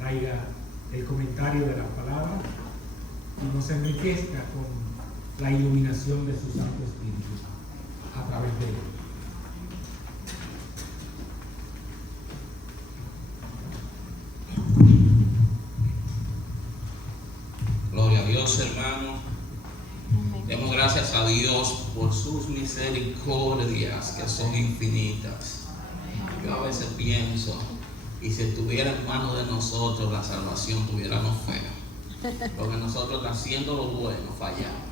traiga el comentario de la palabra y nos enriquezca con la iluminación de su Santo Espíritu a través de él. Gloria a Dios, hermano. Demos gracias a Dios por sus misericordias que son infinitas. Yo a veces pienso, y si estuviera en manos de nosotros la salvación, tuviéramos fe. Porque nosotros, haciendo lo bueno, fallamos.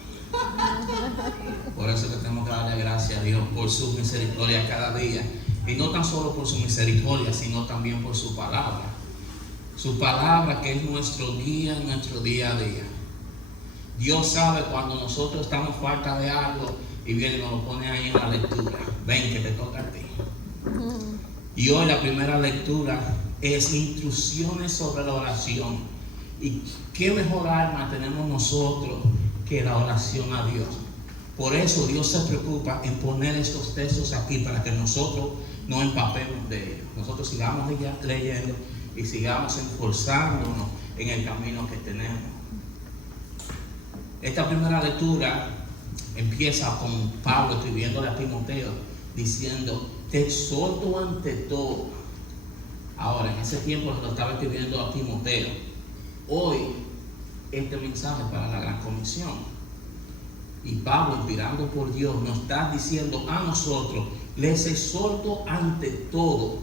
Por eso es que tenemos que darle gracias a Dios por su misericordia cada día. Y no tan solo por su misericordia, sino también por su palabra. Su palabra, que es nuestro día a día. Dios sabe cuando nosotros estamos falta de algo y viene y nos lo pone ahí en la lectura. Ven que te toca a ti. Y hoy la primera lectura es instrucciones sobre la oración. Y qué mejor arma tenemos nosotros que la oración a Dios. Por eso Dios se preocupa en poner estos textos aquí para que nosotros no empapemos de ellos. Nosotros sigamos leyendo y sigamos esforzándonos en el camino que tenemos. Esta primera lectura empieza con Pablo escribiéndole a Timoteo diciendo: te exhorto ante todo. Ahora, en ese tiempo lo estaba escribiendo a Timoteo. Hoy, este mensaje para la Gran Comisión. Y Pablo, inspirado por Dios, nos está diciendo a nosotros: les exhorto ante todo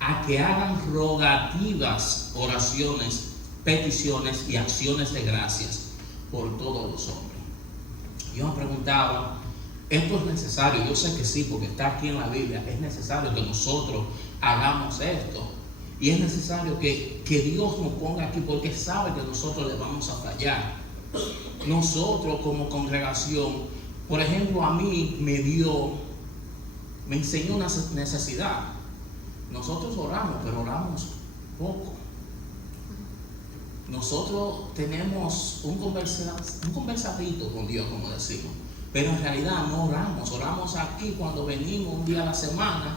a que hagan rogativas, oraciones, peticiones y acciones de gracias por todos los hombres. Yo me preguntaba, ¿esto es necesario? Yo sé que sí, porque está aquí en la Biblia. Es necesario que nosotros hagamos esto. Y es necesario que Dios nos ponga aquí, porque sabe que nosotros le vamos a fallar. Nosotros como congregación, por ejemplo, a mí me enseñó una necesidad. Nosotros oramos, pero oramos poco. Nosotros tenemos un conversadito con Dios, como decimos, pero en realidad no oramos. Oramos aquí cuando venimos un día a la semana,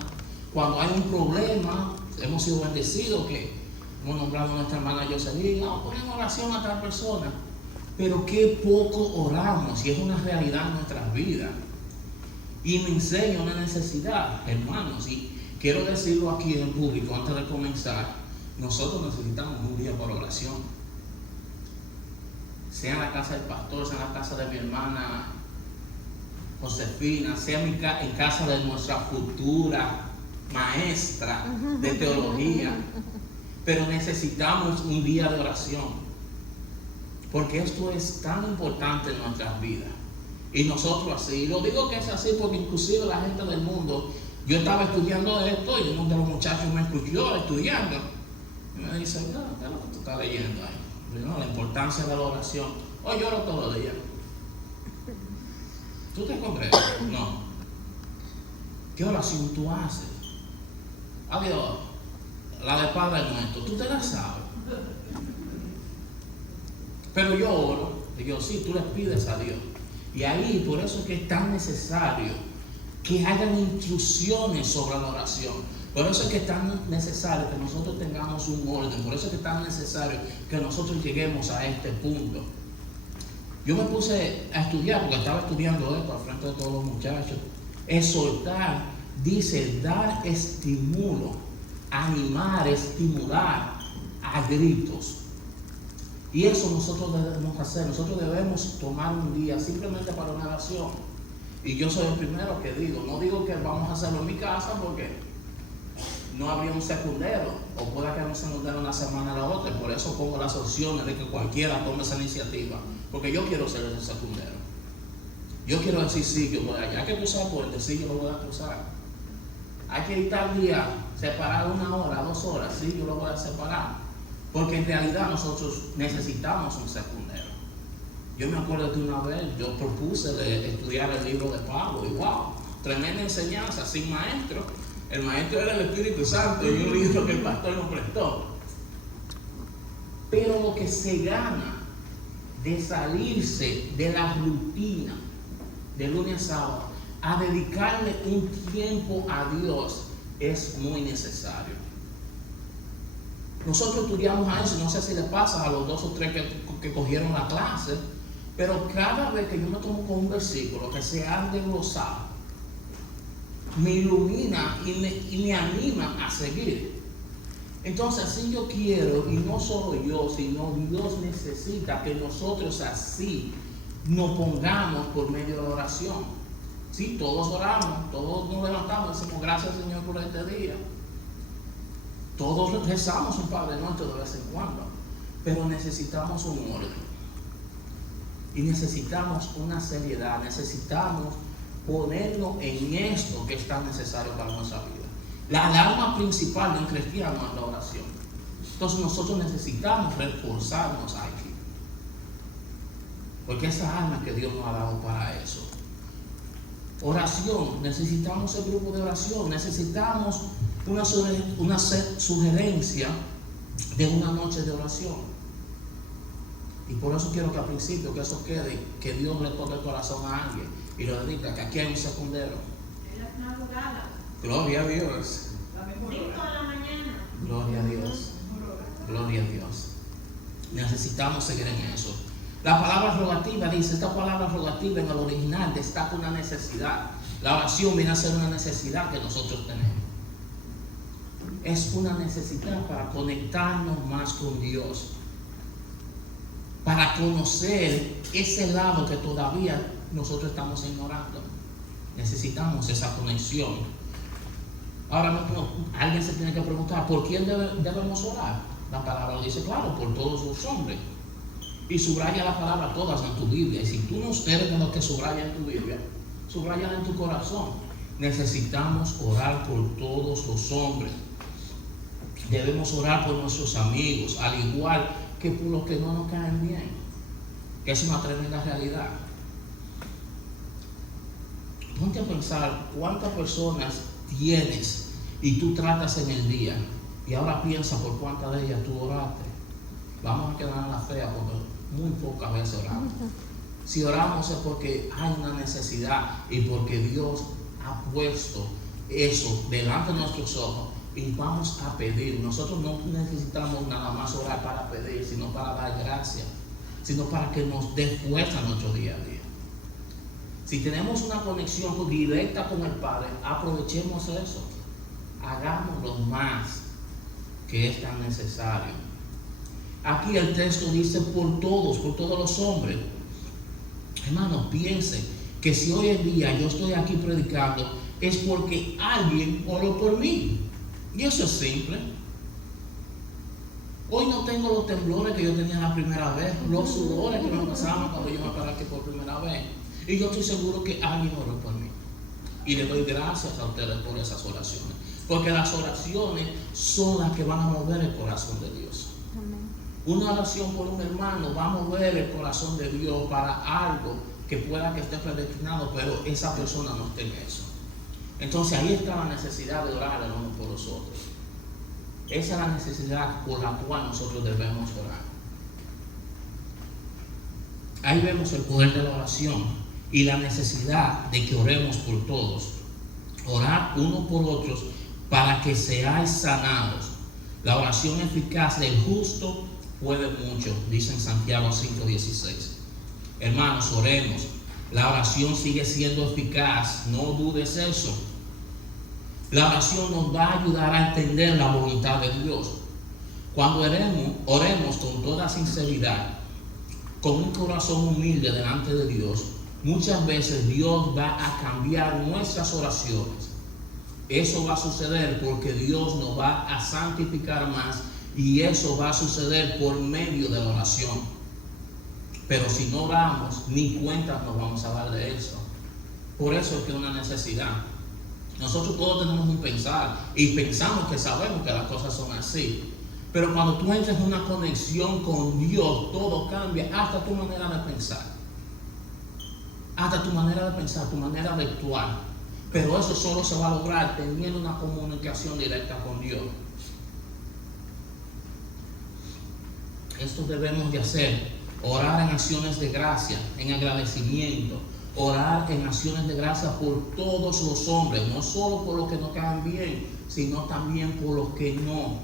cuando hay un problema. Hemos sido bendecidos que hemos nombrado a nuestra hermana Jocelyn, ponemos oración a tal persona, pero qué poco oramos, y es una realidad en nuestras vidas. Y me enseña una necesidad, hermanos, y quiero decirlo aquí en público antes de comenzar: nosotros necesitamos un día por oración. Sea en la casa del pastor, sea en la casa de mi hermana Josefina, sea en casa de nuestra futura maestra de teología. Pero necesitamos un día de oración, porque esto es tan importante en nuestras vidas. Y nosotros así, lo digo que es así porque inclusive la gente del mundo, yo estaba estudiando esto y uno de los muchachos me escuchó estudiando y me dice: ¿qué es lo que tú estás leyendo ahí? No, la importancia de la oración. Hoy lloro todos los días. ¿Tú te congregas? No. ¿Qué oración tú haces? Adiós. La de Padre Nuestro, tú te la sabes. Pero yo oro, y yo sí, tú le pides a Dios. Y ahí, por eso es que es tan necesario que hayan instrucciones sobre la oración. Por eso es que es tan necesario que nosotros tengamos un orden. Por eso es que es tan necesario que nosotros lleguemos a este punto. Yo me puse a estudiar, porque estaba estudiando esto al frente de todos los muchachos. Exhortar, dice, dar estímulo, animar, estimular a gritos. Y eso nosotros debemos hacer. Nosotros debemos tomar un día simplemente para una oración. Y yo soy el primero que digo, no digo que vamos a hacerlo en mi casa porque no habría un secundero, o pueda que haya un secundero una semana a la otra. Por eso pongo las opciones de que cualquiera tome esa iniciativa, porque yo quiero ser ese secundero. Yo quiero decir sí, yo voy allá. Hay que cruzar por el decir, yo lo voy a cruzar. Hay que ir tal día, separar 1 hora, 2 horas, sí, yo lo voy a separar. Porque en realidad nosotros necesitamos un secundero. Yo me acuerdo que una vez yo propuse de estudiar el libro de Pablo, y wow, tremenda enseñanza, sin maestro. El maestro era el Espíritu Santo y un libro que el pastor nos prestó. Pero lo que se gana de salirse de la rutina de lunes a sábado a dedicarle un tiempo a Dios es muy necesario. Nosotros estudiamos a eso, no sé si le pasa a los 2 o 3 que cogieron la clase, pero cada vez que yo me tomo con un versículo que se ha desglosado, me ilumina y me anima a seguir. Entonces así yo quiero, y no solo yo, sino Dios necesita que nosotros así nos pongamos por medio de la oración. Sí, todos oramos, todos nos levantamos y decimos gracias Señor por este día. Todos rezamos un Padre Nuestro de vez en cuando, pero necesitamos un orden. Y necesitamos una seriedad, necesitamos ponernos en esto que es tan necesario para nuestra vida. La alarma principal de un cristiano es la oración. Entonces nosotros necesitamos reforzarnos aquí. Porque esa alma que Dios nos ha dado para eso. Oración, necesitamos el grupo de oración, necesitamos una sugerencia de una noche de oración. Y por eso quiero que al principio que eso quede, que Dios le toque el corazón a alguien y lo dedica, que aquí hay un secundero. En las madrugadas. Gloria a Dios. 5 de la mañana. Gloria a Dios. Gloria a Dios. Necesitamos seguir en eso. La palabra rogativa dice, esta palabra rogativa en el original destaca una necesidad. La oración viene a ser una necesidad que nosotros tenemos. Es una necesidad para conectarnos más con Dios. Para conocer ese lado que todavía nosotros estamos ignorando. Necesitamos esa conexión. Ahora mismo alguien se tiene que preguntar, ¿por quién debemos orar? La palabra lo dice claro, por todos los hombres. Y subraya la palabra todas en tu Biblia. Y si tú no eres de los que subraya en tu Biblia, subraya en tu corazón. Necesitamos orar por todos los hombres. Debemos orar por nuestros amigos, al igual que por los que no nos caen bien. Que es una tremenda realidad. Ponte a pensar cuántas personas tienes y tú tratas en el día. Y ahora piensa por cuántas de ellas tú oraste. Vamos a quedar en la fea porque muy pocas veces oramos. Si oramos es porque hay una necesidad y porque Dios ha puesto eso delante de nuestros ojos y vamos a pedir. Nosotros no necesitamos nada más orar para pedir, sino para dar gracias, sino para que nos dé fuerza a nuestro día a día. Si tenemos una conexión directa con el Padre, aprovechemos eso. Hagámoslo más, que es tan necesario. Aquí el texto dice por todos los hombres. Hermanos, piensen que si hoy en día yo estoy aquí predicando, es porque alguien oró por mí. Y eso es simple. Hoy no tengo los temblores que yo tenía la primera vez, los sudores que me pasaban cuando yo me paré aquí por primera vez. Y yo estoy seguro que alguien oró por mí. Y le doy gracias a ustedes por esas oraciones. Porque las oraciones son las que van a mover el corazón de Dios. Una oración por un hermano va a mover el corazón de Dios para algo que pueda que esté predestinado, pero esa persona no esté en eso. Entonces ahí está la necesidad de orar el uno por los otros. Esa es la necesidad por la cual nosotros debemos orar. Ahí vemos el poder de la oración y la necesidad de que oremos por todos. Orar uno por otros para que seáis sanados. La oración eficaz del justo puede mucho, dice en Santiago 5:16. Hermanos, oremos. La oración sigue siendo eficaz, no dudes eso. La oración nos va a ayudar a entender la voluntad de Dios. Cuando oremos con toda sinceridad, con un corazón humilde delante de Dios, muchas veces Dios va a cambiar nuestras oraciones. Eso va a suceder porque Dios nos va a santificar más y eso va a suceder por medio de la oración. Pero si no oramos, ni cuenta nos vamos a dar de eso. Por eso es que es una necesidad. Nosotros todos tenemos un pensar y pensamos que sabemos que las cosas son así. Pero cuando tú entras en una conexión con Dios, todo cambia, hasta tu manera de pensar. Hasta tu manera de pensar, tu manera de actuar. Pero eso solo se va a lograr teniendo una comunicación directa con Dios. Esto debemos de hacer. Orar en acciones de gracia, en agradecimiento. Orar en acciones de gracia por todos los hombres. No solo por los que nos caen bien, sino también por los que no.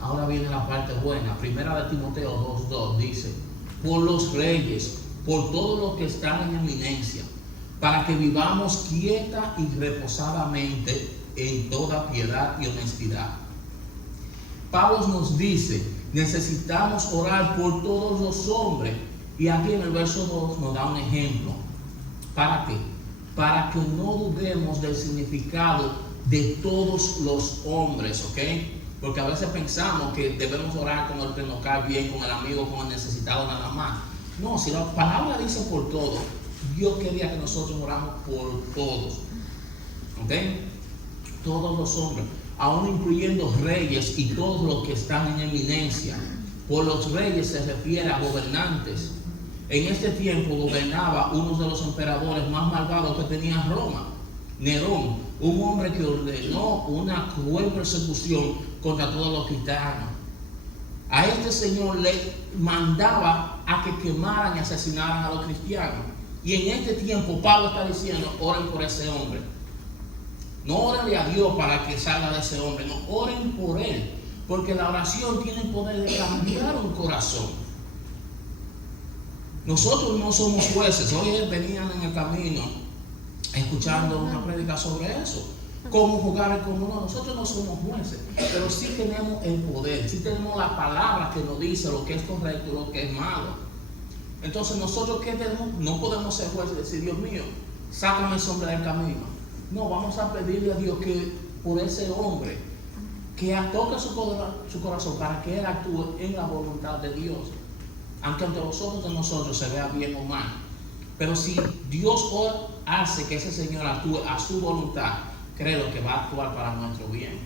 Ahora viene la parte buena. Primera de Timoteo 2:2 dice: por los reyes, por todos los que están en eminencia, para que vivamos quieta y reposadamente en toda piedad y honestidad. Pablo nos dice, necesitamos orar por todos los hombres. Y aquí en el verso 2 nos da un ejemplo. ¿Para qué? Para que no dudemos del significado de todos los hombres, ¿ok? Porque a veces pensamos que debemos orar con el que nos cae bien, con el amigo, con el necesitado nada más. No, si la palabra dice por todos, Dios quería que nosotros oramos por todos, ¿ok? Todos los hombres, aún incluyendo reyes y todos los que están en eminencia. Por los reyes se refiere a gobernantes. En este tiempo gobernaba uno de los emperadores más malvados que tenía Roma, Nerón, un hombre que ordenó una cruel persecución contra todos los cristianos. A este señor le mandaba a que quemaran y asesinaran a los cristianos. Y en este tiempo Pablo está diciendo, oren por ese hombre. No oren a Dios para que salga de ese hombre, no, oren por él. Porque la oración tiene el poder de cambiar un corazón. Nosotros no somos jueces. Hoy venían en el camino escuchando una prédica sobre eso. Cómo jugar con uno. Nosotros no somos jueces, pero sí tenemos el poder, sí tenemos la palabra que nos dice lo que es correcto y lo que es malo. Entonces nosotros ¿qué tenemos? No podemos ser jueces y decir, Dios mío, sácame ese hombre del camino. No, vamos a pedirle a Dios que por ese hombre, que toque su corazón para que él actúe en la voluntad de Dios. Aunque ante los ojos de nosotros se vea bien o mal. Pero si Dios hace que ese Señor actúe a su voluntad, creo que va a actuar para nuestro bien.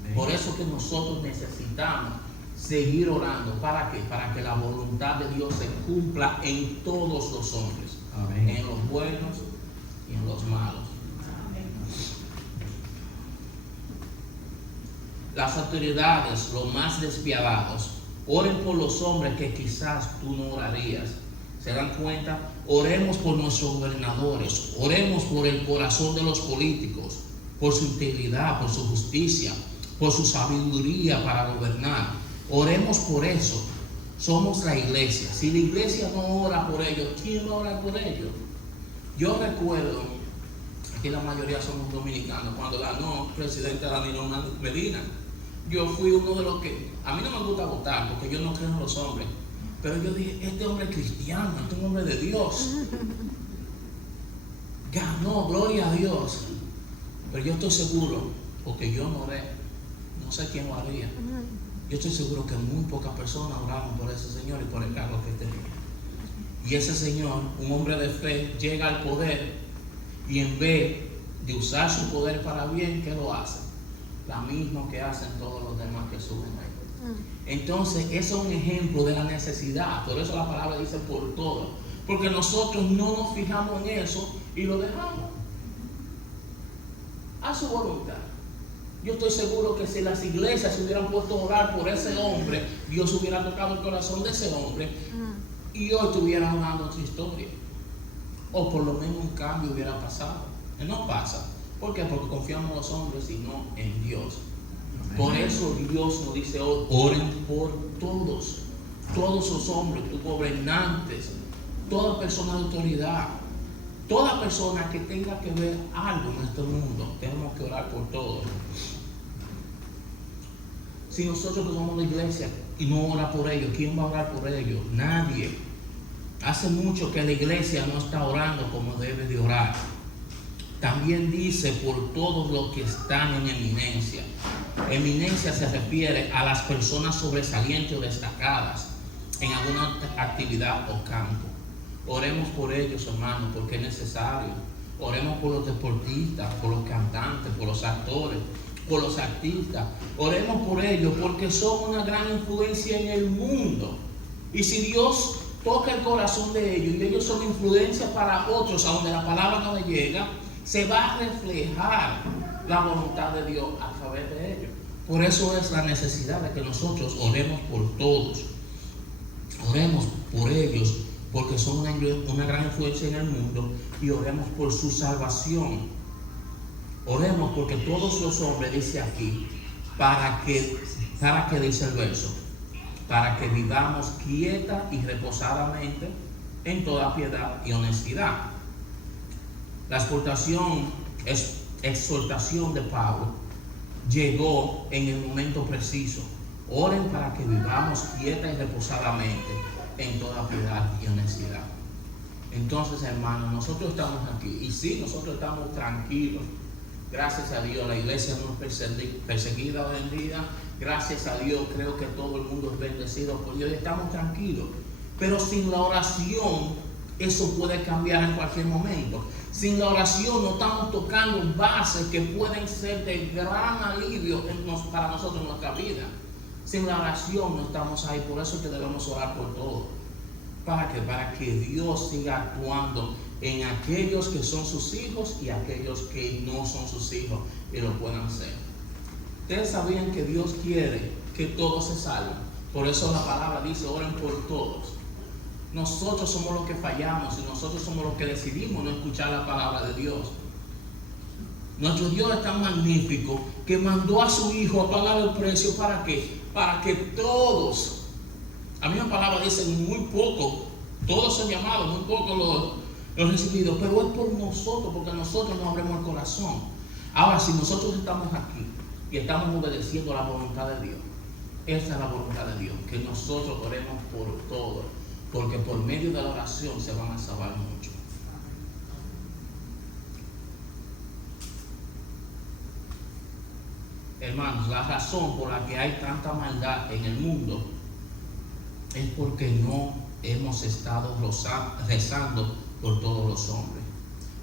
Amén. Por eso que nosotros necesitamos seguir orando. ¿Para qué? Para que la voluntad de Dios se cumpla en todos los hombres. Amén. En los buenos y en los malos. Amén. Las autoridades, los más despiadados, oren por los hombres que quizás tú no orarías. ¿Se dan cuenta? Oremos por nuestros gobernadores, oremos por el corazón de los políticos, por su integridad, por su justicia, por su sabiduría para gobernar. Oremos por eso. Somos la iglesia. Si la iglesia no ora por ellos, ¿quién va a orar por ellos? Yo recuerdo, aquí la mayoría somos dominicanos, cuando ganó presidente Danilo Medina, yo fui uno de los que, a mí no me gusta votar porque yo no creo en los hombres, pero yo dije, este hombre es cristiano, este es un hombre de Dios. Ganó, gloria a Dios. Pero yo estoy seguro, porque yo no oré, no sé quién lo haría. Yo estoy seguro que muy pocas personas oraron por ese señor y por el cargo que tenía. Y ese señor, un hombre de fe, llega al poder y en vez de usar su poder para bien, ¿qué lo hace? La misma que hacen todos los demás que suben ahí. Entonces, eso es un ejemplo de la necesidad. Por eso la palabra dice por todo. Porque nosotros no nos fijamos en eso y lo dejamos a su voluntad. Yo estoy seguro que si las iglesias se hubieran puesto a orar por ese hombre, Dios hubiera tocado el corazón de ese hombre y hoy estuvieran orando otra historia. O por lo menos un cambio hubiera pasado. No pasa. ¿Por qué? Porque confiamos en los hombres y no en Dios. Amén. Por eso Dios nos dice, oren por todos los hombres, tus gobernantes, toda persona de autoridad, toda persona que tenga que ver algo en este mundo. Tenemos que orar por todos. Si nosotros somos la iglesia y no ora por ellos, ¿quién va a orar por ellos? Nadie. Hace mucho que la iglesia no está orando como debe de orar. También dice por todos los que están en eminencia. Eminencia se refiere a las personas sobresalientes o destacadas en alguna actividad o campo. Oremos por ellos, hermanos, porque es necesario. Oremos por los deportistas, por los cantantes, por los actores, por los artistas. Oremos por ellos porque son una gran influencia en el mundo. Y si Dios toca el corazón de ellos y ellos son influencia para otros a donde la palabra no les llega, se va a reflejar la voluntad de Dios a través de ellos. Por eso es la necesidad de que nosotros oremos por todos. Oremos por ellos porque son una gran influencia en el mundo y oremos por su salvación. Oremos porque todos los hombres, dice aquí, para que ¿Para qué dice el verso? Para que vivamos quieta y reposadamente en toda piedad y honestidad. La exhortación de Pablo llegó en el momento preciso. Oren para que vivamos quieta y reposadamente en toda piedad y honestidad. Entonces, hermanos, nosotros estamos aquí y sí, nosotros estamos tranquilos. Gracias a Dios, la iglesia no es perseguida hoy en día. Gracias a Dios, creo que todo el mundo es bendecido por Dios y estamos tranquilos. Pero sin la oración, eso puede cambiar en cualquier momento. Sin la oración no estamos tocando bases que pueden ser de gran alivio para nosotros en nuestra vida. Sin la oración no estamos ahí, por eso es que debemos orar por todo. ¿Para qué? Para que Dios siga actuando en aquellos que son sus hijos y aquellos que no son sus hijos y lo puedan ser. Ustedes sabían que Dios quiere que todos se salven. Por eso la palabra dice, oren por todos. Nosotros somos los que fallamos y nosotros somos los que decidimos no escuchar la palabra de Dios. Nuestro Dios es tan magnífico que mandó a su Hijo a pagar el precio. ¿Para qué? Para que todos, a mí la palabra dice muy poco, todos son llamados, muy poco los recibidos, pero es por nosotros, porque nosotros no abrimos el corazón. Ahora, si nosotros estamos aquí y estamos obedeciendo la voluntad de Dios, esa es la voluntad de Dios, que nosotros oremos por todo, porque por medio de la oración se van a salvar mucho. Hermanos, la razón por la que hay tanta maldad en el mundo es porque no hemos estado rezando por todos los hombres.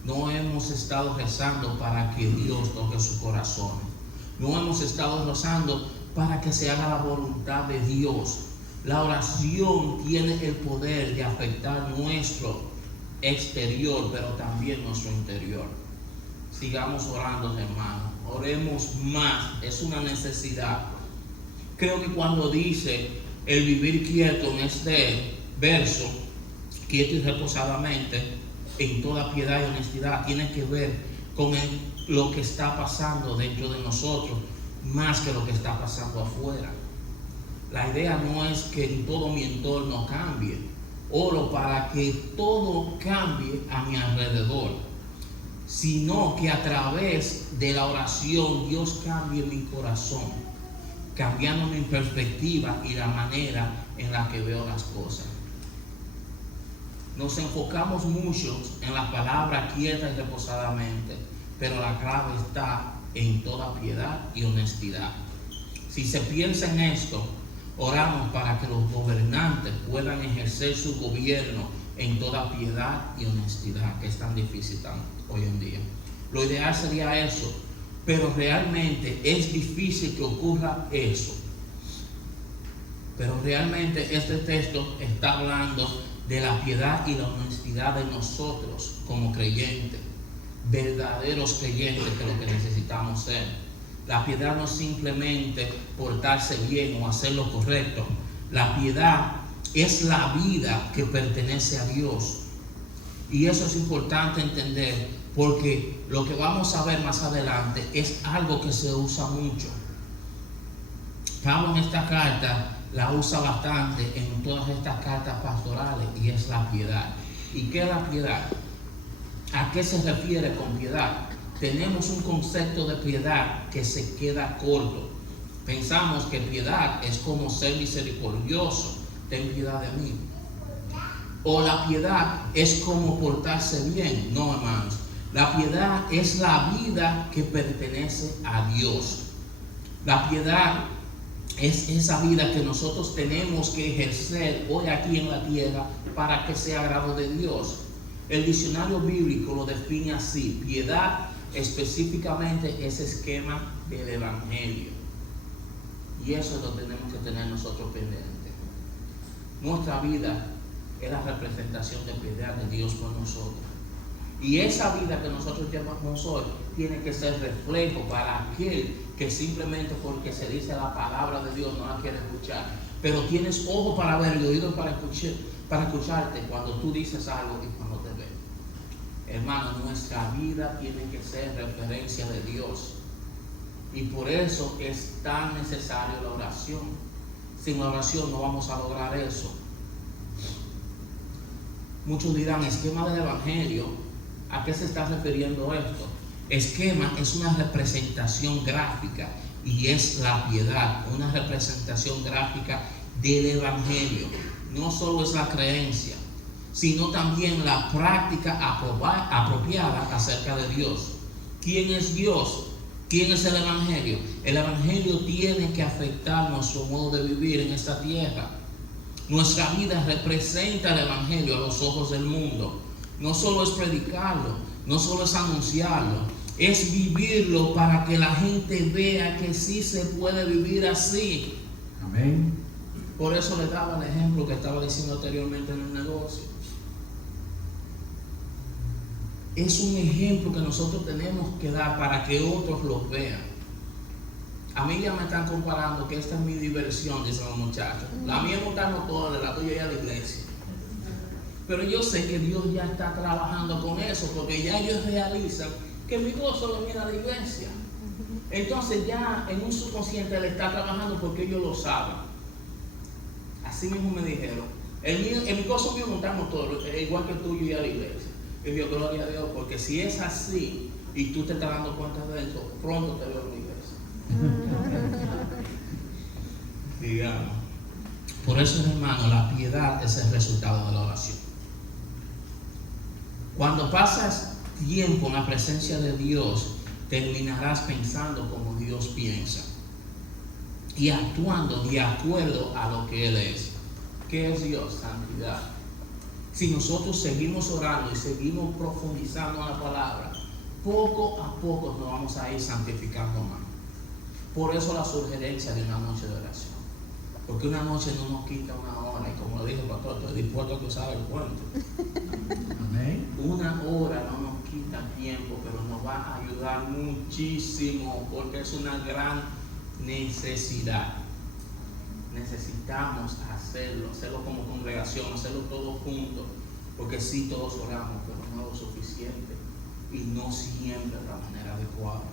No hemos estado rezando para que Dios toque su corazón. No hemos estado rezando para que se haga la voluntad de Dios. La oración tiene el poder de afectar nuestro exterior, pero también nuestro interior. Sigamos orando, hermanos. Oremos más. Es una necesidad. Creo que cuando dice el vivir quieto en este verso, quieto y reposadamente, en toda piedad y honestidad, tiene que ver con lo que está pasando dentro de nosotros, más que lo que está pasando afuera. La idea no es que todo mi entorno cambie. Oro para que todo cambie a mi alrededor, sino que a través de la oración Dios cambie mi corazón, cambiando mi perspectiva y la manera en la que veo las cosas. Nos enfocamos mucho en la palabra quieta y reposadamente, pero la clave está en toda piedad y honestidad. Si se piensa en esto, oramos para que los gobernantes puedan ejercer su gobierno en toda piedad y honestidad, que es tan difícil hoy en día. Lo ideal sería eso, pero realmente es difícil que ocurra eso. Pero realmente este texto está hablando de la piedad y la honestidad de nosotros como creyentes, verdaderos creyentes, que es lo que necesitamos ser. La piedad no es simplemente portarse bien o hacer lo correcto. La piedad es la vida que pertenece a Dios. Y eso es importante entender, porque lo que vamos a ver más adelante es algo que se usa mucho. Pablo en esta carta la usa bastante en todas estas cartas pastorales, y es la piedad. ¿Y qué es la piedad? ¿A qué se refiere con piedad? Tenemos un concepto de piedad que se queda corto. Pensamos que piedad es como ser misericordioso, ten piedad de mí. O la piedad es como portarse bien. No, hermanos. La piedad es la vida que pertenece a Dios. La piedad es esa vida que nosotros tenemos que ejercer hoy aquí en la tierra para que sea agrado de Dios. El diccionario bíblico lo define así: piedad específicamente ese esquema del evangelio. Y eso lo tenemos que tener nosotros pendiente. Nuestra vida es la representación de piedad de Dios por nosotros. Y esa vida que nosotros llevamos hoy tiene que ser reflejo para aquel que simplemente porque se dice la palabra de Dios no la quiere escuchar. Pero tienes ojo para ver y oído para escucharte cuando tú dices algo y cuando te ven. Hermano, nuestra vida tiene que ser referencia de Dios. Y por eso es tan necesario la oración. Sin la oración no vamos a lograr eso. Muchos dirán, esquema del Evangelio, ¿a qué se está refiriendo esto? Esquema es una representación gráfica y es la piedad, una representación gráfica del Evangelio. No solo es la creencia, sino también la práctica apropiada acerca de Dios. ¿Quién es Dios? ¿Quién es el Evangelio? El Evangelio tiene que afectar nuestro modo de vivir en esta tierra. Nuestra vida representa el Evangelio a los ojos del mundo. No solo es predicarlo, no solo es anunciarlo, es vivirlo para que la gente vea que sí se puede vivir así. Amén. Por eso le daba el ejemplo que estaba diciendo anteriormente en el negocio. Es un ejemplo que nosotros tenemos que dar para que otros lo vean. A mí ya me están comparando que esta es mi diversión, dicen los muchachos. La mía es montarnos todo de la tuya y a la iglesia. Pero yo sé que Dios ya está trabajando con eso, porque ya ellos realizan que mi gozo viene a la iglesia. Entonces ya en un subconsciente Él está trabajando porque ellos lo saben. Así mismo me dijeron, en mi gozo mío montamos todo, igual que el tuyo y a la iglesia. Y Dios, gloria a Dios, porque si es así y tú te estás dando cuenta de eso, pronto te veo en la iglesia. Digamos. Por eso, hermano, la piedad es el resultado de la oración. Cuando pasas tiempo en la presencia de Dios, terminarás pensando como Dios piensa y actuando de acuerdo a lo que Él es. ¿Qué es Dios? Santidad. Si nosotros seguimos orando y seguimos profundizando en la palabra, poco a poco nos vamos a ir santificando más. Por eso la sugerencia de una noche de oración. Porque una noche no nos quita una hora, y como lo dije el pastor, estoy dispuesto a cruzar el puente. Amén. Una hora no nos quita tiempo, pero nos va a ayudar muchísimo, porque es una gran necesidad. Necesitamos hacerlo como congregación, hacerlo todos juntos, porque sí todos oramos, pero no lo suficiente y no siempre de la manera adecuada.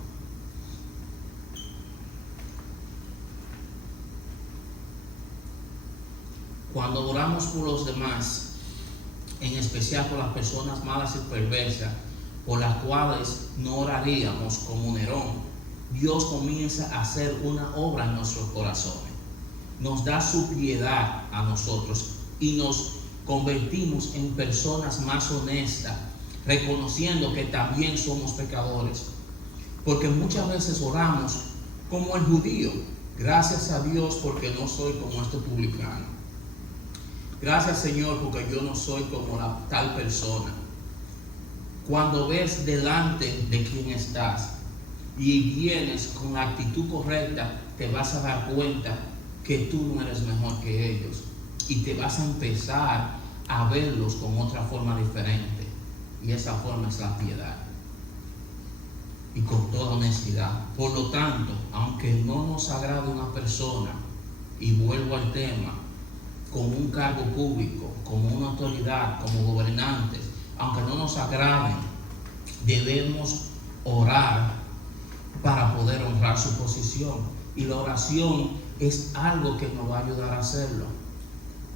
Cuando oramos por los demás, en especial por las personas malas y perversas, por las cuales no oraríamos como Nerón, Dios comienza a hacer una obra en nuestros corazones. Nos da su piedad a nosotros y nos convertimos en personas más honestas, reconociendo que también somos pecadores. Porque muchas veces oramos como el judío: gracias a Dios porque no soy como este publicano. Gracias, Señor, porque yo no soy como la tal persona. Cuando ves delante de quién estás y vienes con la actitud correcta, te vas a dar cuenta que tú no eres mejor que ellos y te vas a empezar a verlos con otra forma diferente, y esa forma es la piedad y con toda honestidad. Por lo tanto, aunque no nos agrade una persona, y vuelvo al tema, como un cargo público, como una autoridad, como gobernantes, aunque no nos agraden, debemos orar para poder honrar su posición, y la oración es algo que nos va a ayudar a hacerlo.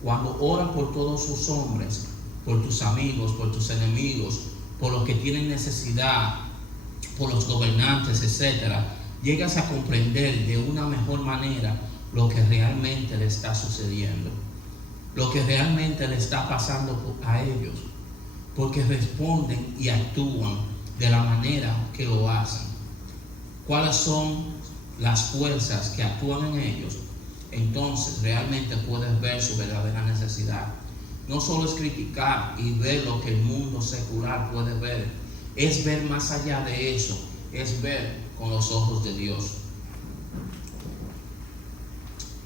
Cuando oras por todos sus hombres, por tus amigos, por tus enemigos, por los que tienen necesidad, por los gobernantes, etc., llegas a comprender de una mejor manera lo que realmente le está sucediendo, lo que realmente le está pasando a ellos, porque responden y actúan de la manera que lo hacen. ¿Cuáles son las fuerzas que actúan en ellos? Entonces realmente puedes ver su verdadera necesidad. No solo es criticar y ver lo que el mundo secular puede ver, es ver más allá de eso, es ver con los ojos de Dios.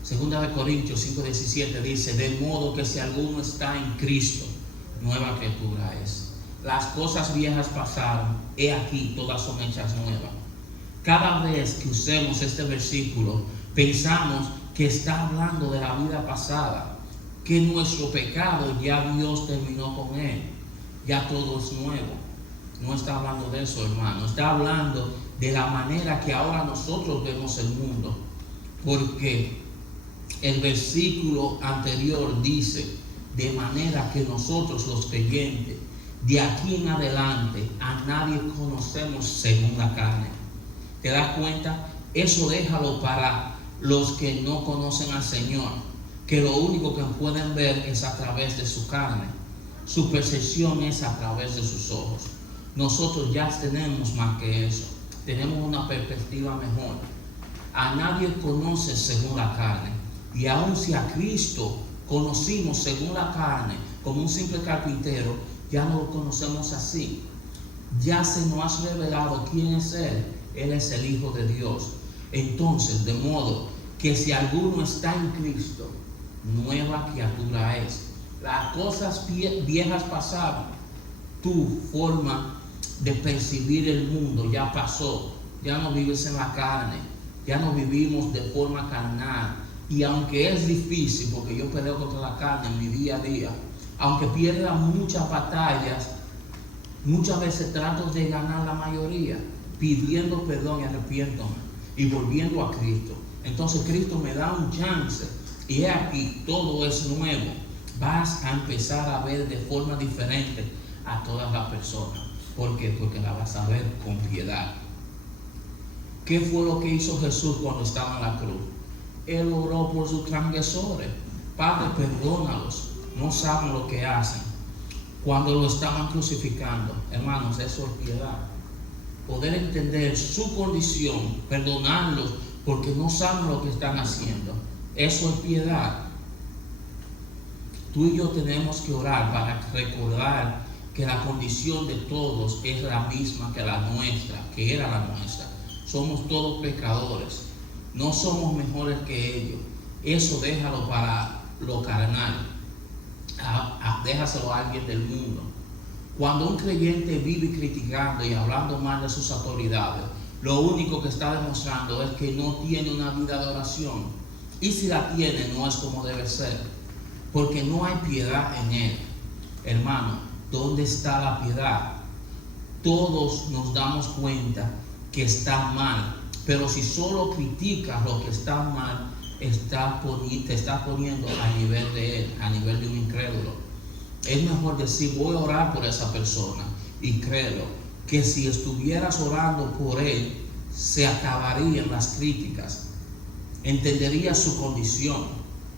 Segunda de Corintios 5:17 dice: de modo que si alguno está en Cristo, nueva criatura es. Las cosas viejas pasaron, he aquí todas son hechas nuevas. Cada vez que usemos este versículo, pensamos que está hablando de la vida pasada, que nuestro pecado ya Dios terminó con él, ya todo es nuevo. No está hablando de eso, hermano. Está hablando de la manera que ahora nosotros vemos el mundo, porque el versículo anterior dice, de manera que nosotros los creyentes, de aquí en adelante, a nadie conocemos según la carne. ¿Te das cuenta? Eso déjalo para los que no conocen al Señor, que lo único que pueden ver es a través de su carne. Su percepción es a través de sus ojos. Nosotros ya tenemos más que eso. Tenemos una perspectiva mejor. A nadie conoce según la carne. Y aun si a Cristo conocimos según la carne, como un simple carpintero, ya no lo conocemos así. Ya se nos ha revelado quién es Él. Él es el Hijo de Dios. Entonces, de modo que si alguno está en Cristo, nueva criatura es. Las cosas viejas pasaron. Tu forma de percibir el mundo ya pasó. Ya no vives en la carne. Ya no vivimos de forma carnal. Y aunque es difícil, porque yo peleo contra la carne en mi día a día, aunque pierda muchas batallas, muchas veces trato de ganar la mayoría, pidiendo perdón y arrepiéntome y volviendo a Cristo. Entonces Cristo me da un chance y aquí todo es nuevo. Vas a empezar a ver de forma diferente a todas las personas. ¿Por qué? Porque la vas a ver con piedad. ¿Qué fue lo que hizo Jesús cuando estaba en la cruz? Él oró por sus transgresores. Padre, perdónalos, no saben lo que hacen. Cuando lo estaban crucificando, hermanos, eso es piedad. Poder entender su condición, perdonarlos porque no saben lo que están haciendo. Eso es piedad. Tú y yo tenemos que orar para recordar que la condición de todos es la misma que la nuestra, que era la nuestra. Somos todos pecadores. No somos mejores que ellos. Eso déjalo para lo carnal. Déjaselo a alguien del mundo. Cuando un creyente vive criticando y hablando mal de sus autoridades, lo único que está demostrando es que no tiene una vida de oración. Y si la tiene, no es como debe ser. Porque no hay piedad en él. Hermano, ¿dónde está la piedad? Todos nos damos cuenta que está mal. Pero si solo criticas lo que está mal, te está poniendo a nivel de él, a nivel de un incrédulo. Es mejor decir, voy a orar por esa persona y créelo, que si estuvieras orando por él, se acabarían las críticas, entenderías su condición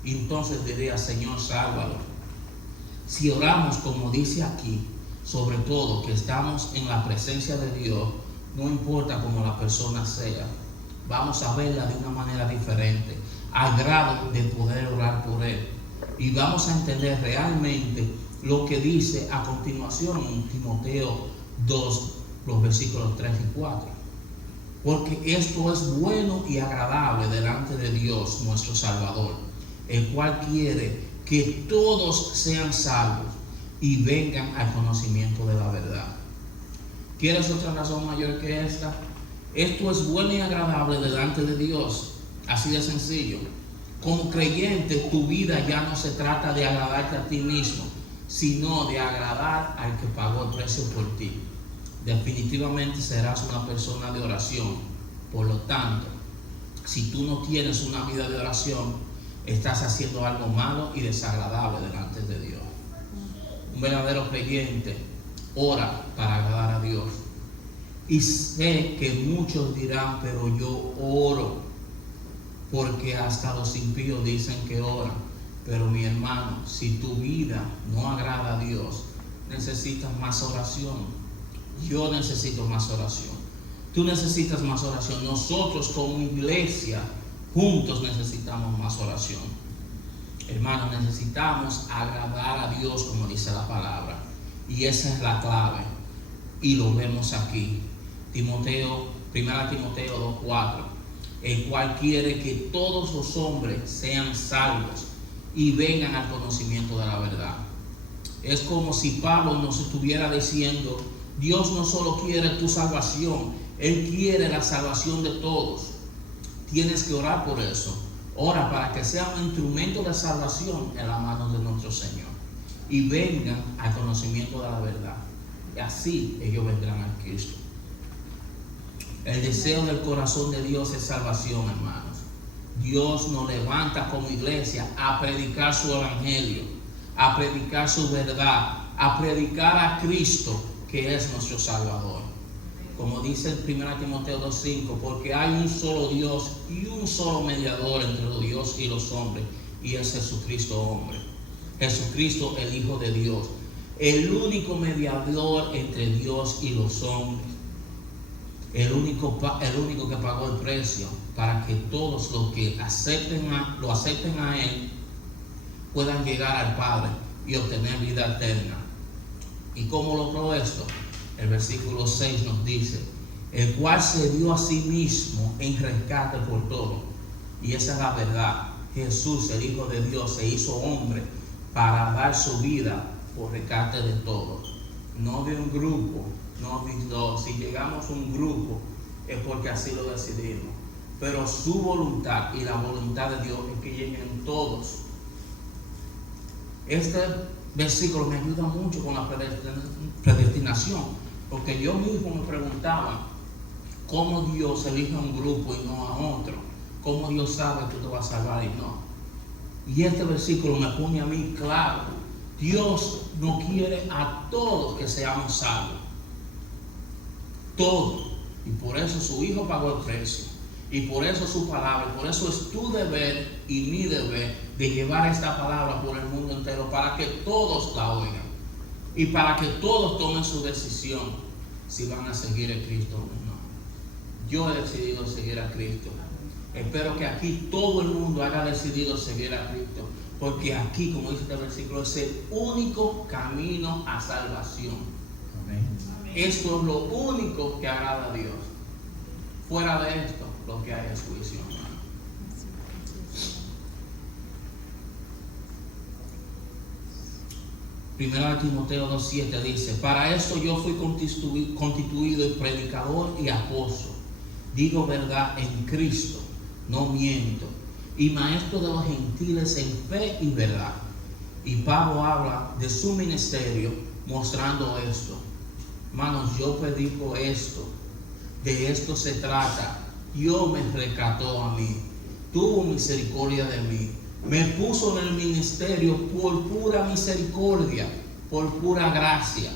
y entonces dirías, Señor, sálvalo. Si oramos como dice aquí, sobre todo que estamos en la presencia de Dios, no importa cómo la persona sea, vamos a verla de una manera diferente, al grado de poder orar por él. Y vamos a entender realmente lo que dice a continuación en Timoteo 2, los versículos 3 y 4. Porque esto es bueno y agradable delante de Dios nuestro Salvador, el cual quiere que todos sean salvos y vengan al conocimiento de la verdad. ¿Quieres otra razón mayor que esta? Esto es bueno y agradable delante de Dios. Así de sencillo. Como creyente, tu vida ya no se trata de agradarte a ti mismo, sino de agradar al que pagó el precio por ti. Definitivamente serás una persona de oración. Por lo tanto, si tú no tienes una vida de oración, estás haciendo algo malo y desagradable delante de Dios. Un verdadero creyente ora para agradar a Dios. Y sé que muchos dirán, pero yo oro, porque hasta los impíos dicen que oran. Pero mi hermano, si tu vida no agrada a Dios, necesitas más oración. Yo necesito más oración. Tú necesitas más oración. Nosotros como iglesia, juntos necesitamos más oración. Hermano, necesitamos agradar a Dios como dice la palabra. Y esa es la clave. Y lo vemos aquí. 1 Timoteo 2:4, el cual quiere que todos los hombres sean salvos y vengan al conocimiento de la verdad. Es como si Pablo nos estuviera diciendo, Dios no solo quiere tu salvación, Él quiere la salvación de todos. Tienes que orar por eso. Ora para que sea un instrumento de salvación en las manos de nuestro Señor y vengan al conocimiento de la verdad. Y así ellos vendrán a Cristo. El deseo del corazón de Dios es salvación, hermanos. Dios nos levanta como iglesia a predicar su evangelio, a predicar su verdad, a predicar a Cristo, que es nuestro Salvador. Como dice en 1 Timoteo 2:5, porque hay un solo Dios y un solo mediador entre Dios y los hombres, y es Jesucristo hombre. Jesucristo, el Hijo de Dios, el único mediador entre Dios y los hombres, el único que pagó el precio para que todos los que lo acepten a Él puedan llegar al Padre y obtener vida eterna. ¿Y cómo logró esto? El versículo 6 nos dice, el cual se dio a sí mismo en rescate por todo. Y esa es la verdad. Jesús, el Hijo de Dios, se hizo hombre para dar su vida por rescate de todos. No de un grupo, no de dos. Si llegamos a un grupo es porque así lo decidimos. Pero su voluntad y la voluntad de Dios es que lleguen todos. Este versículo me ayuda mucho con la predestinación, porque yo mismo me preguntaba cómo Dios elige a un grupo y no a otro, cómo Dios sabe que te va a salvar y no. Y este versículo me pone a mí claro, Dios no quiere a todos que seamos salvos, todos, y por eso su Hijo pagó el precio, y por eso su palabra, y por eso es tu deber y mi deber de llevar esta palabra por el mundo entero para que todos la oigan y para que todos tomen su decisión si van a seguir a Cristo o no. Yo he decidido seguir a Cristo. Espero que aquí todo el mundo haya decidido seguir a Cristo, porque aquí, como dice este versículo, es el único camino a salvación. Amén. Esto es lo único que agrada a Dios. Fuera de esto, lo que hay es juicio, hermano. Primero de Timoteo 2:7 dice, para esto yo fui constituido y predicador y apóstol. Digo verdad en Cristo, no miento. Y maestro de los gentiles en fe y verdad. Y Pablo habla de su ministerio mostrando esto. Hermanos, yo predico esto. De esto se trata. Dios me rescató a mí. Tuvo misericordia de mí. Me puso en el ministerio por pura misericordia, por pura gracia.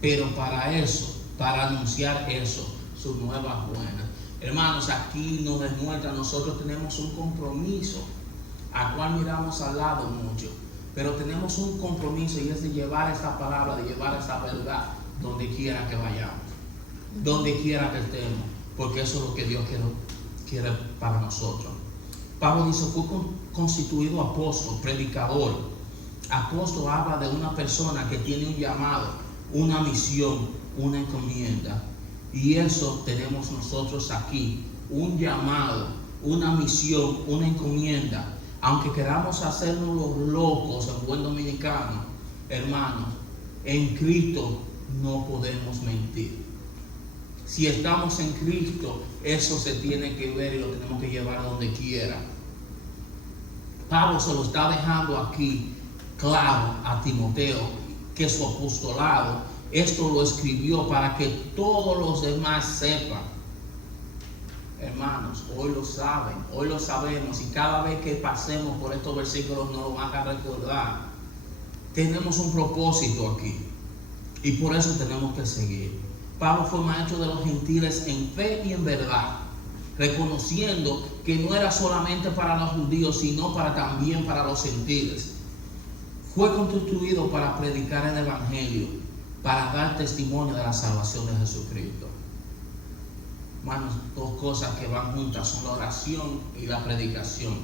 Pero para eso, para anunciar eso, sus nuevas buenas. Hermanos, aquí nos demuestra, nosotros tenemos un compromiso, al cual miramos al lado mucho. Pero tenemos un compromiso y es de llevar esta palabra, de llevar esta verdad donde quiera que vayamos, donde quiera que estemos, porque eso es lo que Dios quiere para nosotros. Pablo dice, fue constituido apóstol, predicador. Apóstol habla de una persona que tiene un llamado, una misión, una encomienda. Y eso tenemos nosotros aquí, un llamado, una misión, una encomienda. Aunque queramos hacernos los locos en buen dominicano, hermanos, en Cristo no podemos mentir. Si estamos en Cristo, eso se tiene que ver y lo tenemos que llevar donde quiera. Pablo se lo está dejando aquí claro a Timoteo, que su apostolado, esto lo escribió para que todos los demás sepan. Hermanos, hoy lo saben, hoy lo sabemos, y cada vez que pasemos por estos versículos nos lo van a recordar. Tenemos un propósito aquí, y por eso tenemos que seguir. Pablo fue maestro de los gentiles en fe y en verdad, reconociendo que no era solamente para los judíos, sino también para los gentiles. Fue constituido para predicar el evangelio, para dar testimonio de la salvación de Jesucristo. Hermanos, dos cosas que van juntas son la oración y la predicación.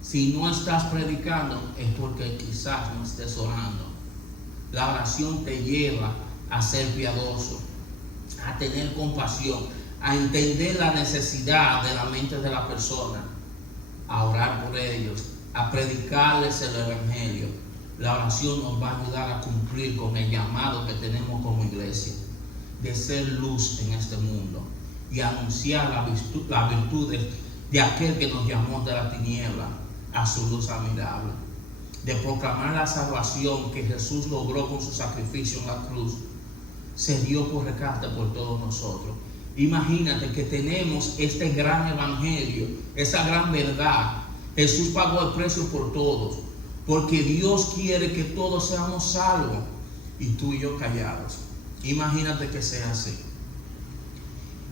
Si no estás predicando es porque quizás no estés orando. La oración te lleva a ser piadoso, a tener compasión, a entender la necesidad de la mente de la persona, a orar por ellos, a predicarles el evangelio. La oración nos va a ayudar a cumplir con el llamado que tenemos como iglesia, de ser luz en este mundo y anunciar las virtudes de aquel que nos llamó de la tiniebla a su luz admirable, de proclamar la salvación que Jesús logró con su sacrificio en la cruz. Se dio por rescate por todos nosotros, Imagínate que tenemos este gran evangelio, esa gran verdad. Jesús pagó el precio por todos, porque Dios quiere que todos seamos salvos y tú y yo callados. Imagínate que sea así.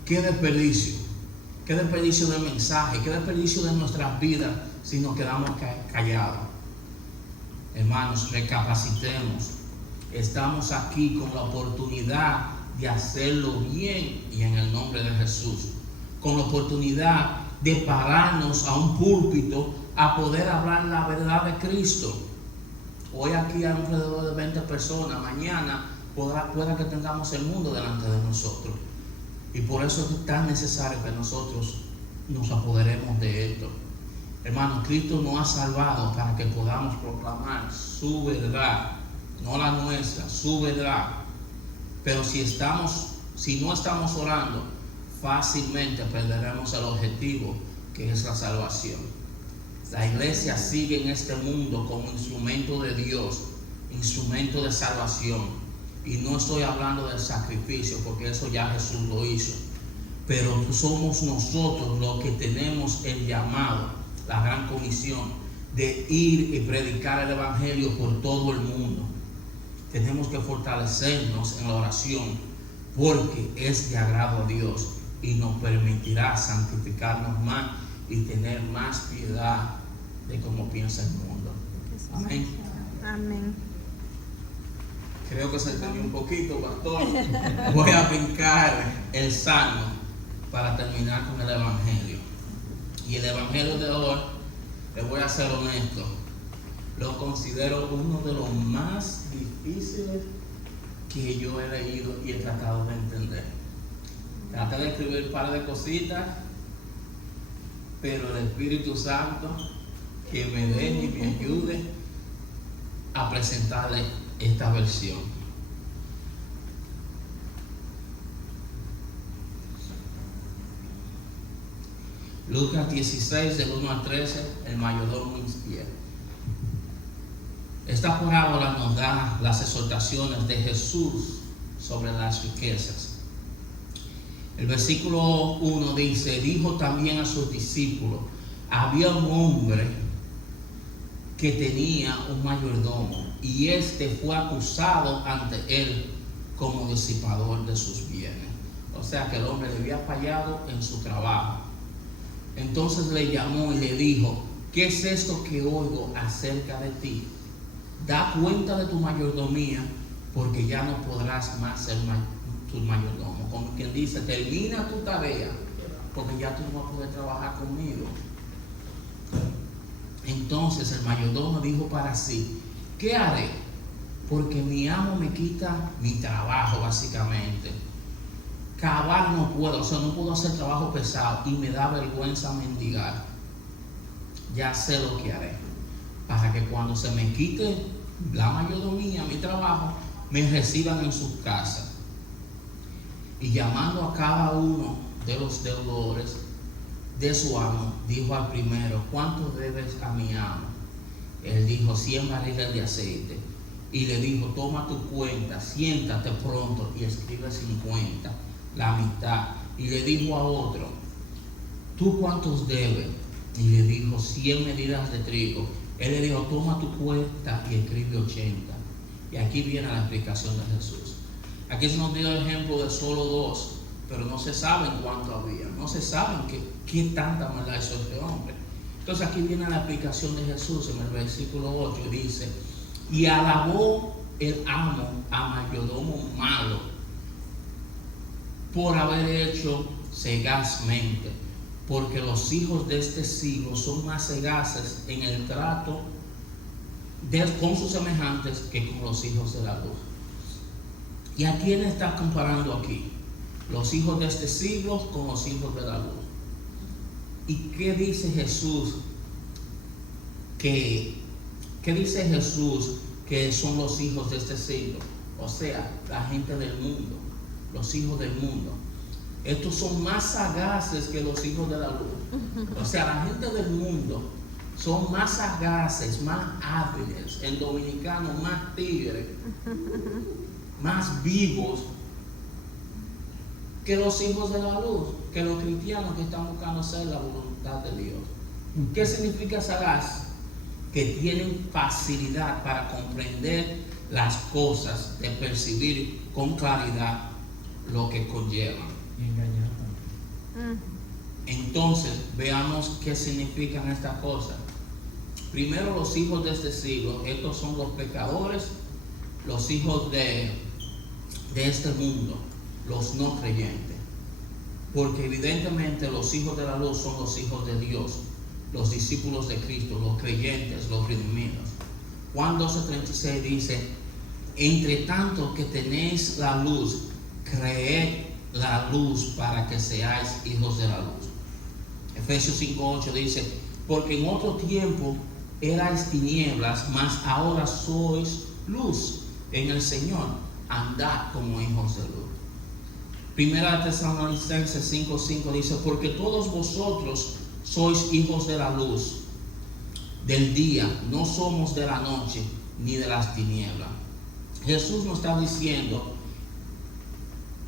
Qué desperdicio de mensaje, qué desperdicio de nuestras vidas si nos quedamos callados. Hermanos, recapacitemos. Estamos aquí con la oportunidad de hacerlo bien y en el nombre de Jesús. Con la oportunidad de pararnos a un púlpito a poder hablar la verdad de Cristo. Hoy aquí hay alrededor de 20 personas. Mañana pueda que tengamos el mundo delante de nosotros. Y por eso es tan necesario que nosotros nos apoderemos de esto. Hermanos, Cristo nos ha salvado para que podamos proclamar su verdad, no la nuestra, su verdad. Pero si no estamos orando, fácilmente perderemos el objetivo, que es la salvación. La iglesia sigue en este mundo como instrumento de Dios, instrumento de salvación. Y no estoy hablando del sacrificio, porque eso ya Jesús lo hizo. Pero somos nosotros los que tenemos el llamado, la gran comisión de ir y predicar el evangelio por todo el mundo. Tenemos que fortalecernos en la oración, porque es de agrado a Dios y nos permitirá santificarnos más y tener más piedad de cómo piensa el mundo. Amén. Amén. Creo que se entendió un poquito, pastor. Voy a brincar el salmo para terminar con el evangelio. Y el evangelio de hoy, les voy a ser honesto, lo considero uno de los más difíciles que yo he leído y he tratado de entender. Traté de escribir un par de cositas, pero el Espíritu Santo que me deje y me ayude a presentarle esta versión. Lucas 16, del 1 al 13, el mayordomo infiel. Esta parábola nos da las exhortaciones de Jesús sobre las riquezas. El versículo 1 dice: dijo también a sus discípulos, había un hombre que tenía un mayordomo, y este fue acusado ante él como disipador de sus bienes. O sea que el hombre le había fallado en su trabajo. Entonces le llamó y le dijo: ¿qué es esto que oigo acerca de ti? Da cuenta de tu mayordomía, porque ya no podrás más ser tu mayordomo. Como quien dice, termina tu tarea, porque ya tú no vas a poder trabajar conmigo. Entonces el mayordomo dijo para sí: ¿qué haré? Porque mi amo me quita mi trabajo, básicamente. Cavar no puedo, o sea, no puedo hacer trabajo pesado y me da vergüenza mendigar. Ya sé lo que haré, para que cuando se me quite la mayordomía, mi trabajo, me reciban en sus casas. Y llamando a cada uno de los deudores de su amo, dijo al primero: ¿cuánto debes a mi amo? Él dijo: 100 barriles de aceite. Y le dijo: toma tu cuenta, siéntate pronto y escribe 50, la mitad. Y le dijo a otro: ¿tú cuántos debes? Y le dijo: 100 medidas de trigo. Él le dijo: toma tu cuenta y escribe 80. Y aquí viene la explicación de Jesús. Aquí se nos dio el ejemplo de solo dos, pero no se sabe cuánto había, no se sabe qué tanta maldad hizo este hombre. Entonces aquí viene la explicación de Jesús en el versículo 8, y dice: y alabó el amo a mayordomo malo por haber hecho sagazmente, porque los hijos de este siglo son más sagaces en el trato con sus semejantes que con los hijos de la luz. ¿Y a quién está comparando aquí? Los hijos de este siglo con los hijos de la luz. ¿Y qué dice Jesús? ¿Qué dice Jesús que son los hijos de este siglo? O sea, la gente del mundo, los hijos del mundo. Estos son más sagaces que los hijos de la luz. O sea, la gente del mundo son más sagaces, más hábiles, el dominicano más tigre, más vivos que los hijos de la luz, que los cristianos que están buscando hacer la voluntad de Dios. ¿Qué significa sagaz? Que tienen facilidad para comprender las cosas, de percibir con claridad lo que conllevan. Y engañar también. Entonces, veamos qué significan estas cosas. Primero, los hijos de este siglo, estos son los pecadores, los hijos de este mundo, los no creyentes. Porque evidentemente los hijos de la luz son los hijos de Dios, los discípulos de Cristo, los creyentes, los redimidos. Juan 12:36 dice: entre tanto que tenéis la luz, creed la luz para que seáis hijos de la luz. Efesios 5:8 dice: porque en otro tiempo erais tinieblas, mas ahora sois luz en el Señor, andad como hijos de luz. Primera Tesalonicenses 5:5 dice: porque todos vosotros sois hijos de la luz del día, no somos de la noche ni de las tinieblas. Jesús nos está diciendo,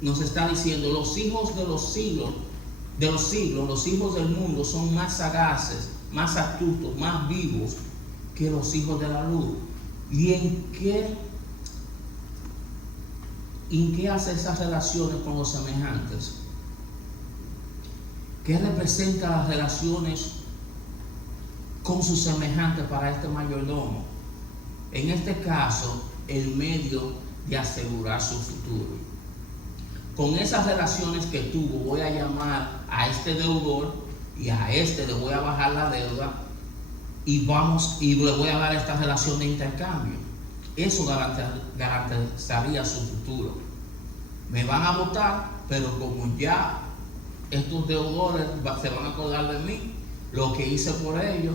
los hijos de los siglos, los hijos del mundo son más sagaces, más astutos, más vivos que los hijos de la luz. ¿Y en qué hace esas relaciones con los semejantes? ¿Qué representa las relaciones con sus semejantes para este mayordomo? En este caso, el medio de asegurar su futuro. Con esas relaciones que tuvo, voy a llamar a este deudor y a este le voy a bajar la deuda y le voy a dar esta relación de intercambio. Eso garantizaría su futuro. Me van a votar, pero como ya estos deudores se van a acordar de mí, lo que hice por ellos,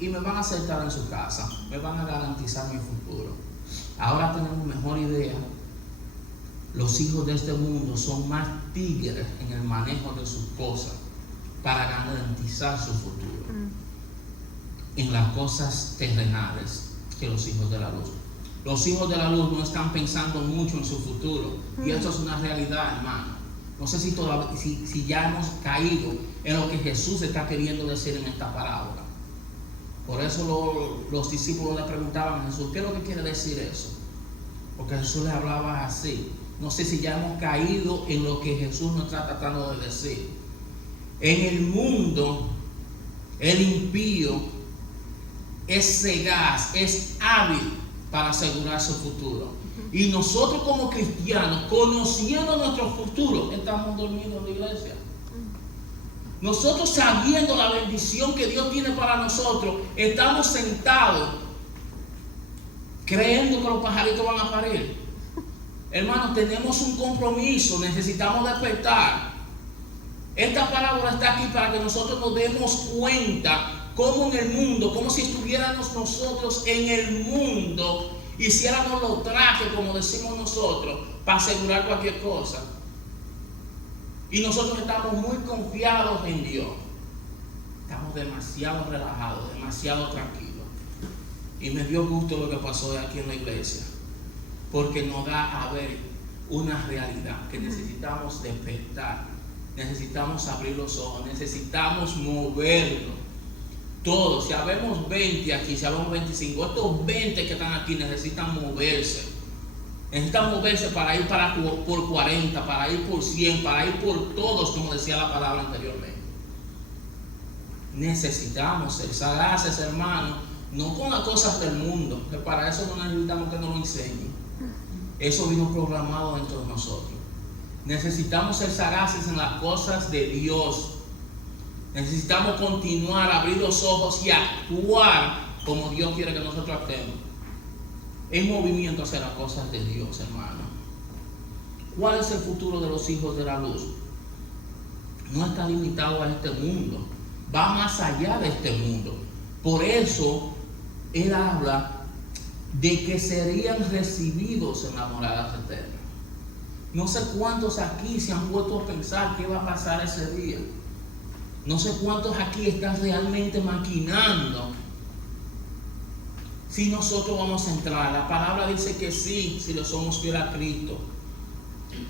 y me van a aceptar en su casa, me van a garantizar mi futuro. Ahora tenemos mejor idea. Los hijos de este mundo son más tigres en el manejo de sus cosas para garantizar su futuro en las cosas terrenales que los hijos de la luz. Los hijos de la luz no están pensando mucho en su futuro, y esto es una realidad, hermano. No sé si ya hemos caído en lo que Jesús está queriendo decir en esta parábola. Por eso los discípulos le preguntaban a Jesús: ¿qué es lo que quiere decir eso? Porque Jesús les hablaba así. No sé si ya hemos caído en lo que Jesús nos está tratando de decir. En el mundo, el impío es sagaz, es hábil para asegurar su futuro. Y nosotros como cristianos, conociendo nuestro futuro, estamos dormidos en la iglesia. Nosotros, sabiendo la bendición que Dios tiene para nosotros, estamos sentados creyendo que los pajaritos van a parir. Hermanos, tenemos un compromiso, necesitamos despertar. Esta parábola está aquí para que nosotros nos demos cuenta cómo en el mundo, como si estuviéramos nosotros en el mundo, hiciéramos los trajes, como decimos nosotros, para asegurar cualquier cosa. Y nosotros estamos muy confiados en Dios. Estamos demasiado relajados, demasiado tranquilos. Y me dio gusto lo que pasó aquí en la iglesia, porque nos da a ver una realidad que necesitamos despertar, necesitamos abrir los ojos, necesitamos movernos. Todos, si habemos 20 aquí, si habemos 25, estos 20 que están aquí necesitan moverse. Necesitan moverse para ir por 40, para ir por 100, para ir por todos, como decía la palabra anteriormente. Necesitamos ser sagaces, hermanos, no con las cosas del mundo, que para eso no necesitamos que nos lo enseñen. Eso vino programado dentro de nosotros. Necesitamos ser sagaces en las cosas de Dios. Necesitamos continuar, abrir los ojos y actuar como Dios quiere que nosotros actuemos. En movimiento hacia las cosas de Dios, hermano. ¿Cuál es el futuro de los hijos de la luz? No está limitado a este mundo. Va más allá de este mundo. Por eso, Él habla de que serían recibidos en la morada eterna. No sé cuántos aquí se han puesto a pensar qué va a pasar ese día. No sé cuántos aquí están realmente maquinando si nosotros vamos a entrar. La palabra dice que sí, si le somos fieles a Cristo.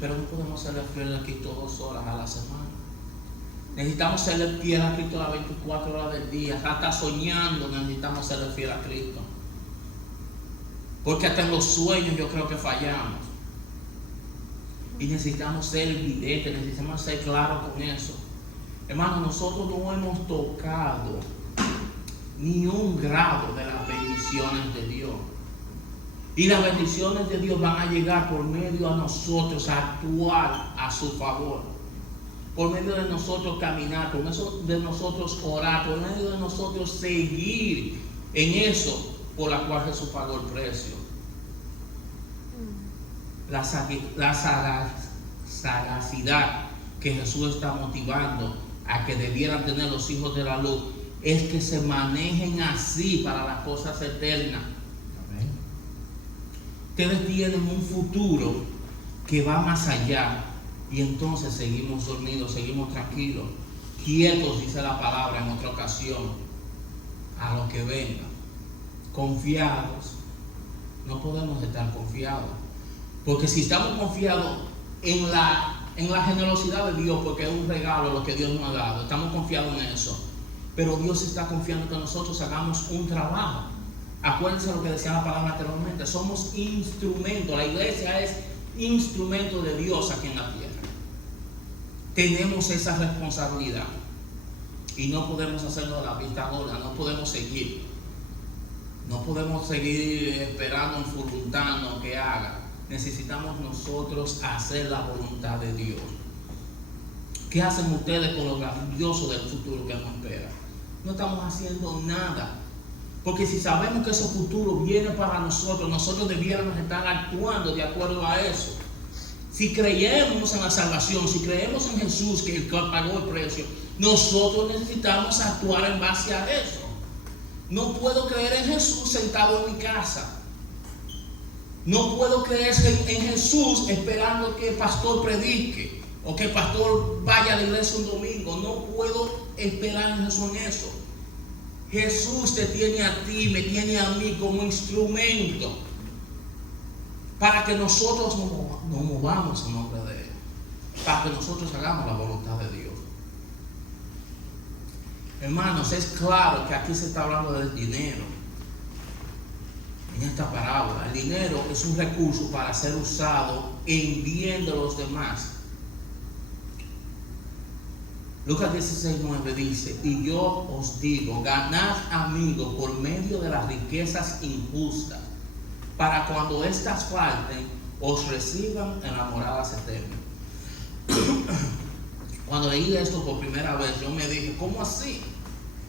Pero no podemos serle fiel a Cristo 2 horas a la semana. Necesitamos serle fiel a Cristo las 24 horas del día. Hasta soñando necesitamos serle fiel a Cristo. Porque hasta en los sueños yo creo que fallamos. Y necesitamos ser evidentes, necesitamos ser claros con eso. Hermano, nosotros no hemos tocado ni un grado de las bendiciones de Dios. Y las bendiciones de Dios van a llegar por medio de nosotros a actuar a su favor. Por medio de nosotros caminar, por medio de nosotros orar, por medio de nosotros seguir en eso por la cual Jesús pagó el precio. La sagacidad que Jesús está motivando a que debieran tener los hijos de la luz es que se manejen así para las cosas eternas. Ustedes tienen un futuro que va más allá y entonces seguimos dormidos, seguimos tranquilos, quietos, dice la palabra en otra ocasión, a lo que venga. Confiados. No podemos estar confiados, porque si estamos confiados en la generosidad de Dios, porque es un regalo lo que Dios nos ha dado, estamos confiados en eso, pero Dios está confiando que nosotros hagamos un trabajo. Acuérdense lo que decía la palabra anteriormente, somos instrumentos, la iglesia es instrumento de Dios aquí en la tierra. Tenemos esa responsabilidad y no podemos hacerlo de la vista gorda, no podemos seguir esperando un furultano que haga. Necesitamos nosotros hacer la voluntad de Dios. ¿Qué hacen ustedes con lo grandioso del futuro que nos espera? No estamos haciendo nada. Porque si sabemos que ese futuro viene para nosotros, nosotros debiéramos estar actuando de acuerdo a eso. Si creemos en la salvación, si creemos en Jesús que pagó el precio, nosotros necesitamos actuar en base a eso. No puedo creer en Jesús sentado en mi casa. No puedo creer en Jesús esperando que el pastor predique o que el pastor vaya a la iglesia un domingo. No puedo esperar en Jesús en eso. Jesús te tiene a ti, me tiene a mí como instrumento para que nosotros nos movamos en nombre de Él, para que nosotros hagamos la voluntad de Dios. Hermanos, es claro que aquí se está hablando del dinero. En esta parábola, el dinero es un recurso para ser usado en bien de los demás. Lucas 16:9 dice: y yo os digo, ganad amigos por medio de las riquezas injustas, para cuando éstas falten, os reciban en las moradas eternas. Cuando leí esto por primera vez, yo me dije, ¿cómo así?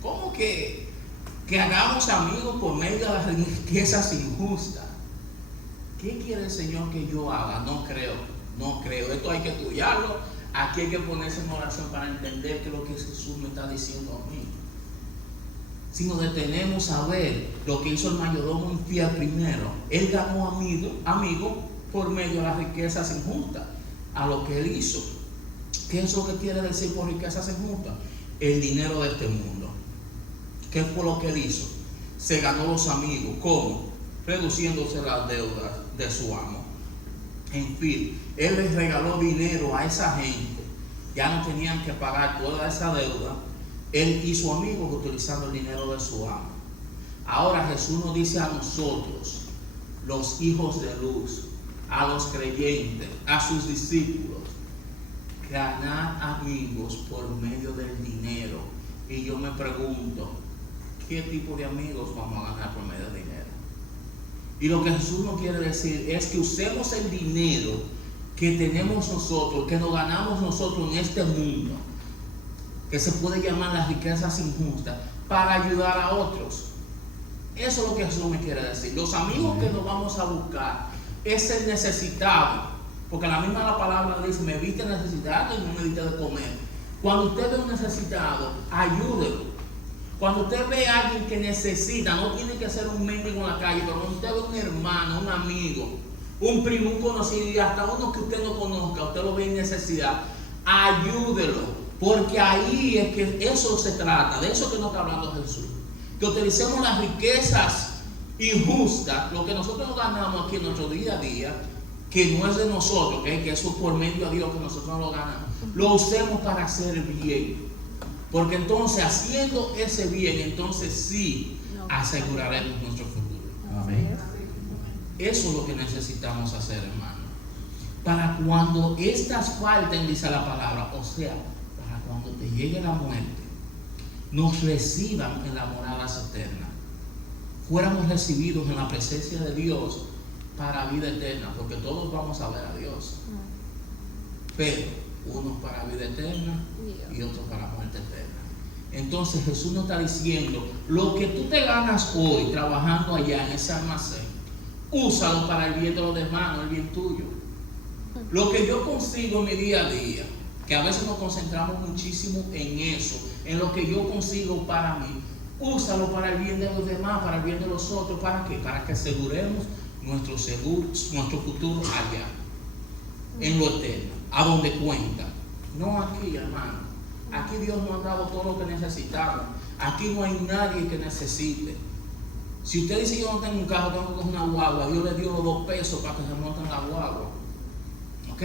¿Cómo que hagamos amigos por medio de las riquezas injustas? ¿Qué quiere el Señor que yo haga? No creo. Esto hay que estudiarlo. Aquí hay que ponerse en oración para entender qué es lo que Jesús me está diciendo a mí. Si nos detenemos a ver lo que hizo el mayordomo infiel primero, él ganó amigo por medio de las riquezas injustas, a lo que él hizo. ¿Qué es lo que quiere decir por riquezas injustas? El dinero de este mundo. ¿Qué fue lo que él hizo? Se ganó los amigos. ¿Cómo? Reduciéndose las deudas de su amo. En fin, él les regaló dinero a esa gente. Ya no tenían que pagar toda esa deuda. Él hizo amigos utilizando el dinero de su amo. Ahora Jesús nos dice a nosotros, los hijos de luz, a los creyentes, a sus discípulos, ganar amigos por medio del dinero. Y yo me pregunto, ¿qué tipo de amigos vamos a ganar por medio del dinero? Y lo que Jesús nos quiere decir es que usemos el dinero que tenemos nosotros, que nos ganamos nosotros en este mundo, que se puede llamar las riquezas injustas, para ayudar a otros. Eso es lo que Jesús me quiere decir. Los amigos que nos vamos a buscar es el necesitado, porque la misma palabra dice, me viste necesitado y no me diste de comer. Cuando usted ve un necesitado, ayúdelo. Cuando usted ve a alguien que necesita, no tiene que ser un mendigo en la calle, pero cuando usted ve un hermano, un amigo, un primo, un conocido y hasta uno que usted no conozca, usted lo ve en necesidad, ayúdelo, porque ahí es que eso se trata, de eso que nos está hablando Jesús. Que utilicemos las riquezas injustas, lo que nosotros nos ganamos aquí en nuestro día a día, que no es de nosotros, ¿okay? Que eso es por medio de Dios que nosotros no lo ganamos, lo usemos para hacer bien. Porque entonces, haciendo ese bien, entonces sí aseguraremos nuestro futuro. Amén. Eso es lo que necesitamos hacer, hermano. Para cuando estas falten, dice la palabra, o sea, para cuando te llegue la muerte, nos reciban en la morada eterna. Fuéramos recibidos en la presencia de Dios para vida eterna, porque todos vamos a ver a Dios. Pero unos para vida eterna y otros para muerte eterna. Entonces Jesús nos está diciendo, lo que tú te ganas hoy trabajando allá en ese almacén, úsalo para el bien de los demás, no el bien tuyo. Lo que yo consigo en mi día a día, que a veces nos concentramos muchísimo en eso, en lo que yo consigo para mí, úsalo para el bien de los demás, para el bien de los otros. ¿Para qué? Para que aseguremos nuestro futuro allá, en lo eterno, a donde cuenta. No aquí, hermano. Aquí Dios nos ha dado todo lo que necesitamos. Aquí no hay nadie que necesite. Si usted dice yo no tengo un carro, tengo que coger una guagua, Dios le dio los 2 pesos para que se monten la guagua. ¿Ok?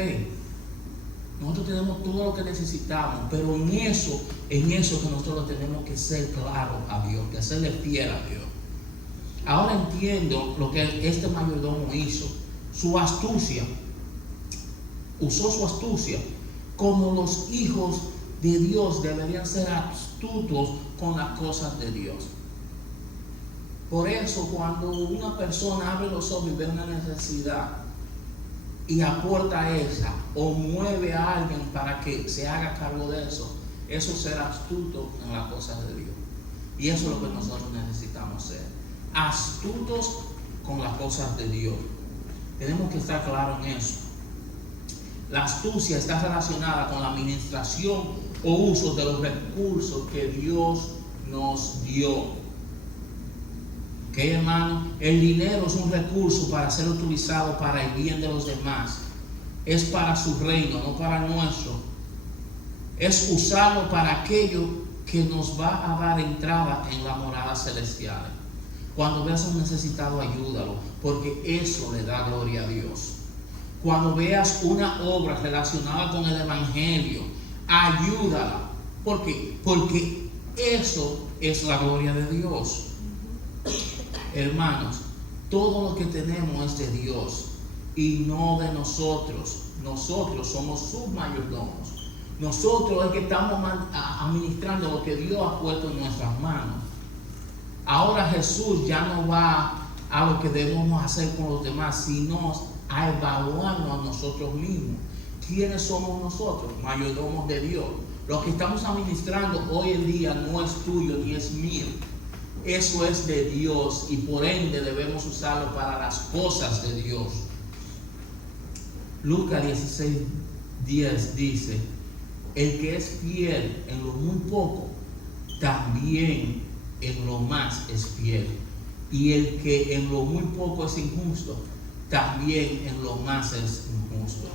Nosotros tenemos todo lo que necesitamos, pero en eso que nosotros tenemos que ser claros a Dios, que serle fiel a Dios. Ahora entiendo lo que este mayordomo hizo, su astucia. Usó su astucia. Como los hijos de Dios deberían ser astutos con las cosas de Dios. Por eso cuando una persona abre los ojos y ve una necesidad y aporta esa o mueve a alguien para que se haga cargo de eso, eso es ser astuto en las cosas de Dios. Y eso es lo que nosotros necesitamos ser, astutos con las cosas de Dios. Tenemos que estar claros en eso. La astucia está relacionada con la administración o uso de los recursos que Dios nos dio. ¿Ok, hermano? El dinero es un recurso para ser utilizado para el bien de los demás. Es para su reino, no para el nuestro. Es usarlo para aquello que nos va a dar entrada en la morada celestial. Cuando veas a un necesitado, ayúdalo, porque eso le da gloria a Dios. Cuando veas una obra relacionada con el Evangelio, ayúdala. ¿Por qué? Porque eso es la gloria de Dios. Hermanos, todo lo que tenemos es de Dios y no de nosotros. Nosotros somos sus mayordomos. Nosotros es que estamos administrando lo que Dios ha puesto en nuestras manos. Ahora Jesús ya no va a lo que debemos hacer con los demás, sino a evaluarnos a nosotros mismos. ¿Quiénes somos nosotros? Mayordomos de Dios. Lo que estamos administrando hoy en día no es tuyo ni es mío. Eso es de Dios y por ende debemos usarlo para las cosas de Dios. Lucas 16:10 dice: el que es fiel en lo muy poco, también en lo más es fiel. Y el que en lo muy poco es injusto, también en lo más es injusto.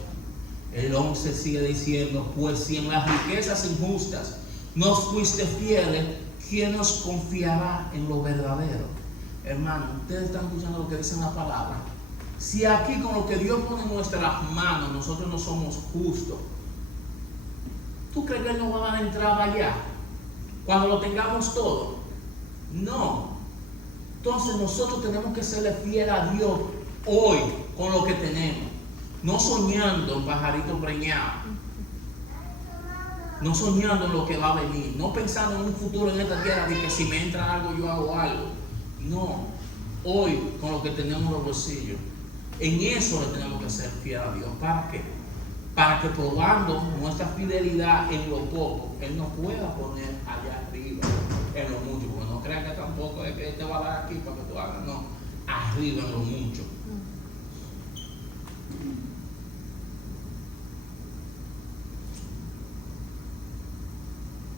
El 11 sigue diciendo: pues si en las riquezas injustas no fuiste fieles, ¿quién nos confiará en lo verdadero? Hermano, ustedes están escuchando lo que dice la palabra. Si aquí con lo que Dios pone en nuestras manos nosotros no somos justos, ¿tú crees que Él nos va a dar entrada allá cuando lo tengamos todo? No. Entonces nosotros tenemos que serle fiel a Dios hoy con lo que tenemos, no soñando en pajaritos preñados, no soñando en lo que va a venir, no pensando en un futuro en esta tierra de que si me entra algo yo hago algo. No, hoy con lo que tenemos en los bolsillos, en eso le tenemos que ser fiel a Dios. ¿Para qué? Para que probando nuestra fidelidad en lo poco, Él nos pueda poner allá arriba en lo mucho. Porque no crean que tampoco es que Él te va a dar aquí para que tú hagas, no, arriba en lo mucho.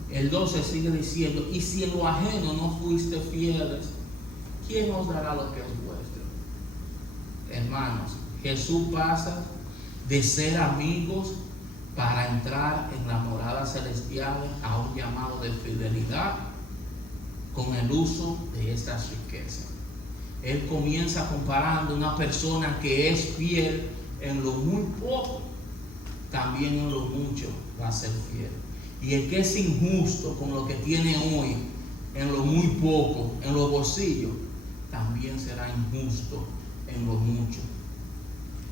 El 12 sigue diciendo: y si en lo ajeno no fuiste fieles, ¿quién os dará lo que es vuestro? Hermanos, Jesús pasa de ser amigos para entrar en la morada celestial a un llamado de fidelidad con el uso de estas riquezas. Él comienza comparando una persona que es fiel en lo muy poco, también en lo mucho va a ser fiel. Y el que es injusto con lo que tiene hoy, en lo muy poco, en los bolsillos, también será injusto en lo mucho.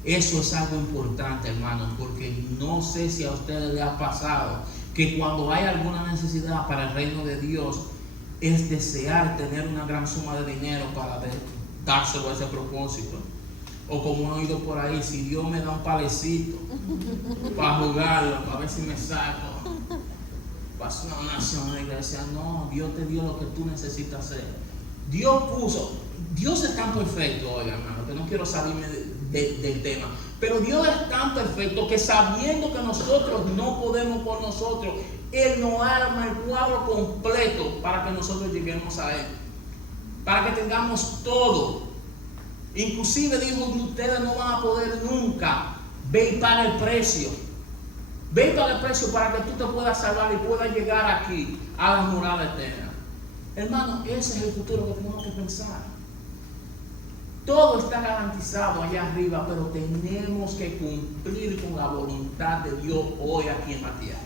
Eso es algo importante, hermanos, porque no sé si a ustedes les ha pasado que cuando hay alguna necesidad para el reino de Dios, es desear tener una gran suma de dinero para dárselo a ese propósito. O como he oído por ahí, si Dios me da un palecito para jugarlo, para ver si me saco, para hacer una nación en la iglesia. No, Dios te dio lo que tú necesitas hacer. Dios es tan perfecto, oiga, hermano, que no quiero salirme del tema, pero Dios es tan perfecto que sabiendo que nosotros no podemos por nosotros, Él nos arma el cuadro completo para que nosotros lleguemos a Él, para que tengamos todo. Inclusive dijo que ustedes no van a poder nunca. Ve y paga el precio. Ve y paga el precio para que tú te puedas salvar y puedas llegar aquí a la morada eterna. Hermano, ese es el futuro que tenemos que pensar. Todo está garantizado allá arriba, pero tenemos que cumplir con la voluntad de Dios hoy aquí en la tierra.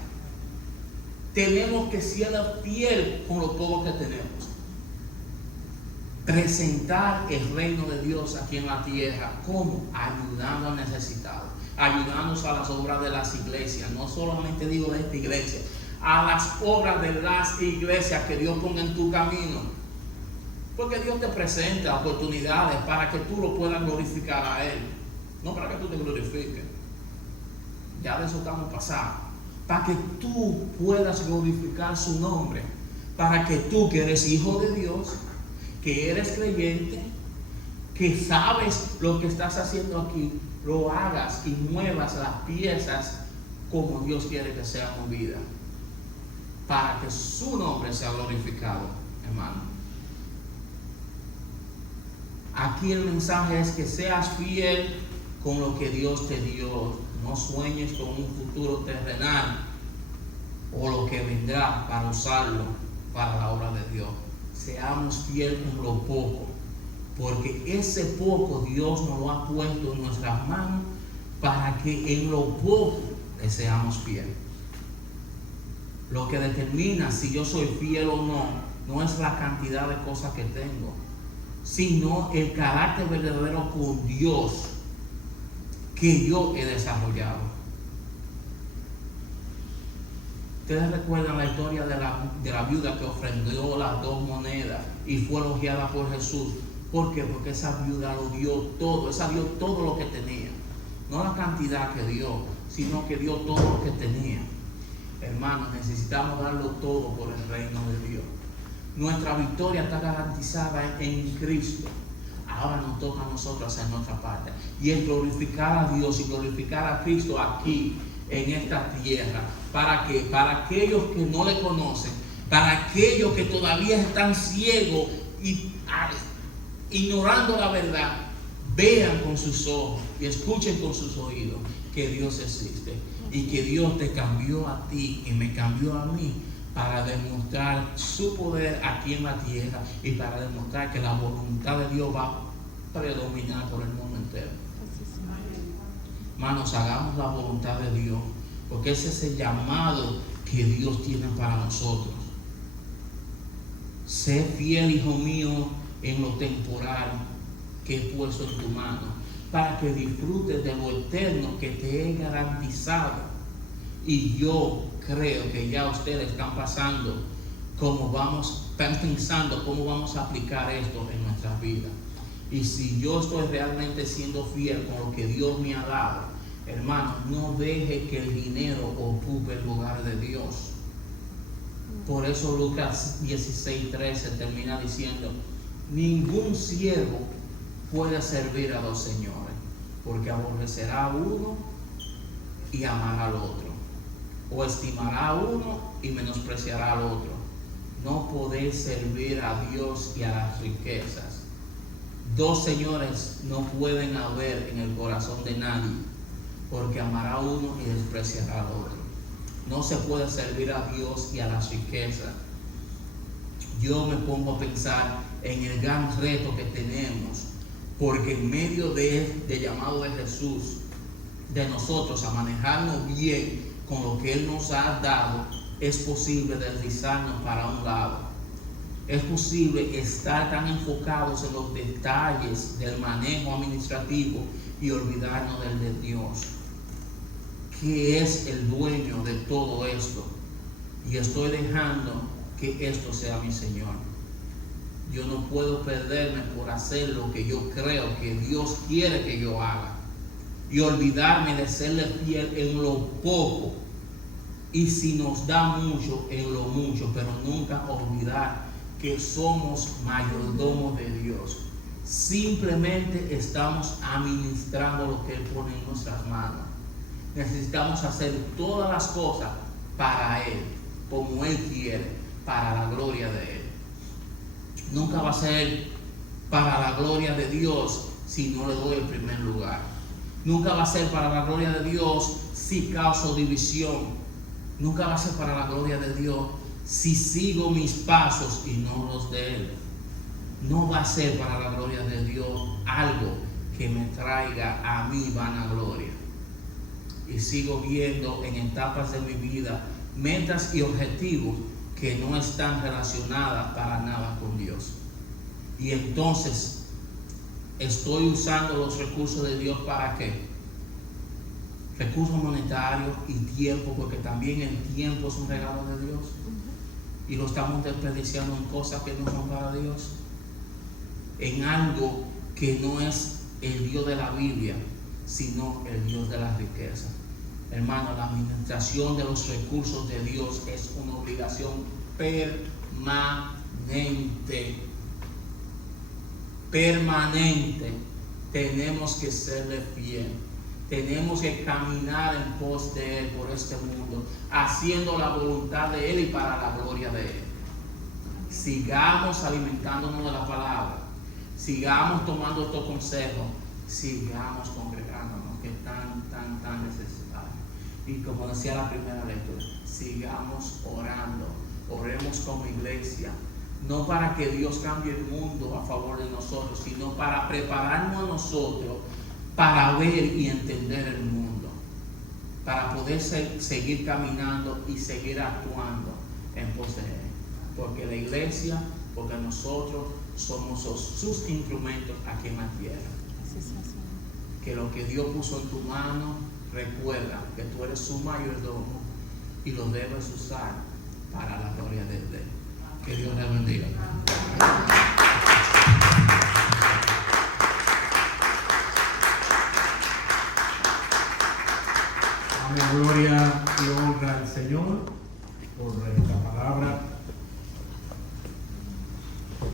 Tenemos que ser fiel con lo poco que tenemos. Presentar el reino de Dios aquí en la tierra, como ayudando al necesitado, ayudándonos a las obras de las iglesias. No solamente digo de esta iglesia, a las obras de las iglesias que Dios ponga en tu camino, porque Dios te presenta oportunidades para que tú lo puedas glorificar a Él, no para que tú te glorifiques. Ya de eso estamos pasados. Para que tú puedas glorificar su nombre, para que tú, que eres hijo de Dios, que eres creyente, que sabes lo que estás haciendo aquí, lo hagas y muevas las piezas como Dios quiere que sea movida, para que su nombre sea glorificado, hermano. Aquí el mensaje es que seas fiel con lo que Dios te dio. No sueñes con un futuro terrenal o lo que vendrá para usarlo para la obra de Dios. Seamos fieles en lo poco, porque ese poco Dios nos lo ha puesto en nuestras manos para que en lo poco le seamos fieles. Lo que determina si yo soy fiel o no, no es la cantidad de cosas que tengo, sino el carácter verdadero con Dios que yo he desarrollado. Ustedes recuerdan la historia de la viuda que ofrendó las 2 monedas y fue elogiada por Jesús. ¿Por qué? Porque esa viuda lo dio todo, esa dio todo lo que tenía. No la cantidad que dio, sino que dio todo lo que tenía. Hermanos, necesitamos darlo todo por el reino de Dios. Nuestra victoria está garantizada en Cristo. Ahora nos toca a nosotros hacer nuestra parte. Y es glorificar a Dios y glorificar a Cristo aquí, en esta tierra. ¿Para qué? Para aquellos que no le conocen, para aquellos que todavía están ciegos y ignorando la verdad, vean con sus ojos y escuchen con sus oídos que Dios existe y que Dios te cambió a ti y me cambió a mí para demostrar su poder aquí en la tierra y para demostrar que la voluntad de Dios va a predominar por el mundo entero. Hermanos, hagamos la voluntad de Dios, porque ese es el llamado que Dios tiene para nosotros. Sé fiel, hijo mío, en lo temporal que he puesto en tu mano, para que disfrutes de lo eterno que te he garantizado. Y yo creo que ya ustedes están pensando cómo vamos a aplicar esto en nuestras vidas. Y si yo estoy realmente siendo fiel con lo que Dios me ha dado, hermano, no deje que el dinero ocupe el lugar de Dios. Por eso Lucas 16:13 termina diciendo: ningún siervo puede servir a 2 señores, porque aborrecerá a uno y amará al otro, o estimará a uno y menospreciará al otro. No podéis servir a Dios y a las riquezas. 2 señores no pueden haber en el corazón de nadie, porque amará a uno y despreciará al otro. No se puede servir a Dios y a las riquezas. Yo me pongo a pensar en el gran reto que tenemos, porque en medio del llamado de Jesús, de nosotros a manejarnos bien con lo que Él nos ha dado, es posible deslizarnos para un lado. Es posible estar tan enfocados en los detalles del manejo administrativo y olvidarnos del de Dios, que es el dueño de todo esto. Y estoy dejando que esto sea mi Señor. Yo no puedo perderme por hacer lo que yo creo que Dios quiere que yo haga y olvidarme de serle fiel en lo poco, y si nos da mucho, en lo mucho, pero nunca olvidar que somos mayordomos de Dios. Simplemente estamos administrando lo que Él pone en nuestras manos. Necesitamos hacer todas las cosas para Él, como Él quiere, para la gloria de Él. Nunca va a ser para la gloria de Dios si no le doy el primer lugar. Nunca va a ser para la gloria de Dios si causo división. Nunca va a ser para la gloria de Dios si sigo mis pasos y no los de Él. No va a ser para la gloria de Dios algo que me traiga a mí vanagloria. Y sigo viendo en etapas de mi vida metas y objetivos que no están relacionadas para nada con Dios. Y entonces estoy usando los recursos de Dios ¿para qué? Recursos monetarios y tiempo, porque también el tiempo es un regalo de Dios. Y lo estamos desperdiciando en cosas que no son para Dios, en algo que no es el Dios de la Biblia, sino el Dios de la riqueza. Hermano, la administración de los recursos de Dios es una obligación permanente. Permanente. Tenemos que serle fiel. Tenemos que caminar en pos de Él por este mundo, haciendo la voluntad de Él y para la gloria de Él. Sigamos alimentándonos de la palabra, sigamos tomando estos consejos, sigamos congregándonos, que es tan necesario. Y como decía la primera lectura, sigamos orando, oremos como iglesia, no para que Dios cambie el mundo a favor de nosotros, sino para prepararnos a nosotros para ver y entender el mundo, para poder seguir caminando y seguir actuando en pos de Él. Porque la iglesia, porque nosotros somos sus instrumentos aquí en la tierra. Que lo que Dios puso en tu mano, recuerda que tú eres su mayordomo y lo debes usar para la gloria de Él. Que Dios le bendiga.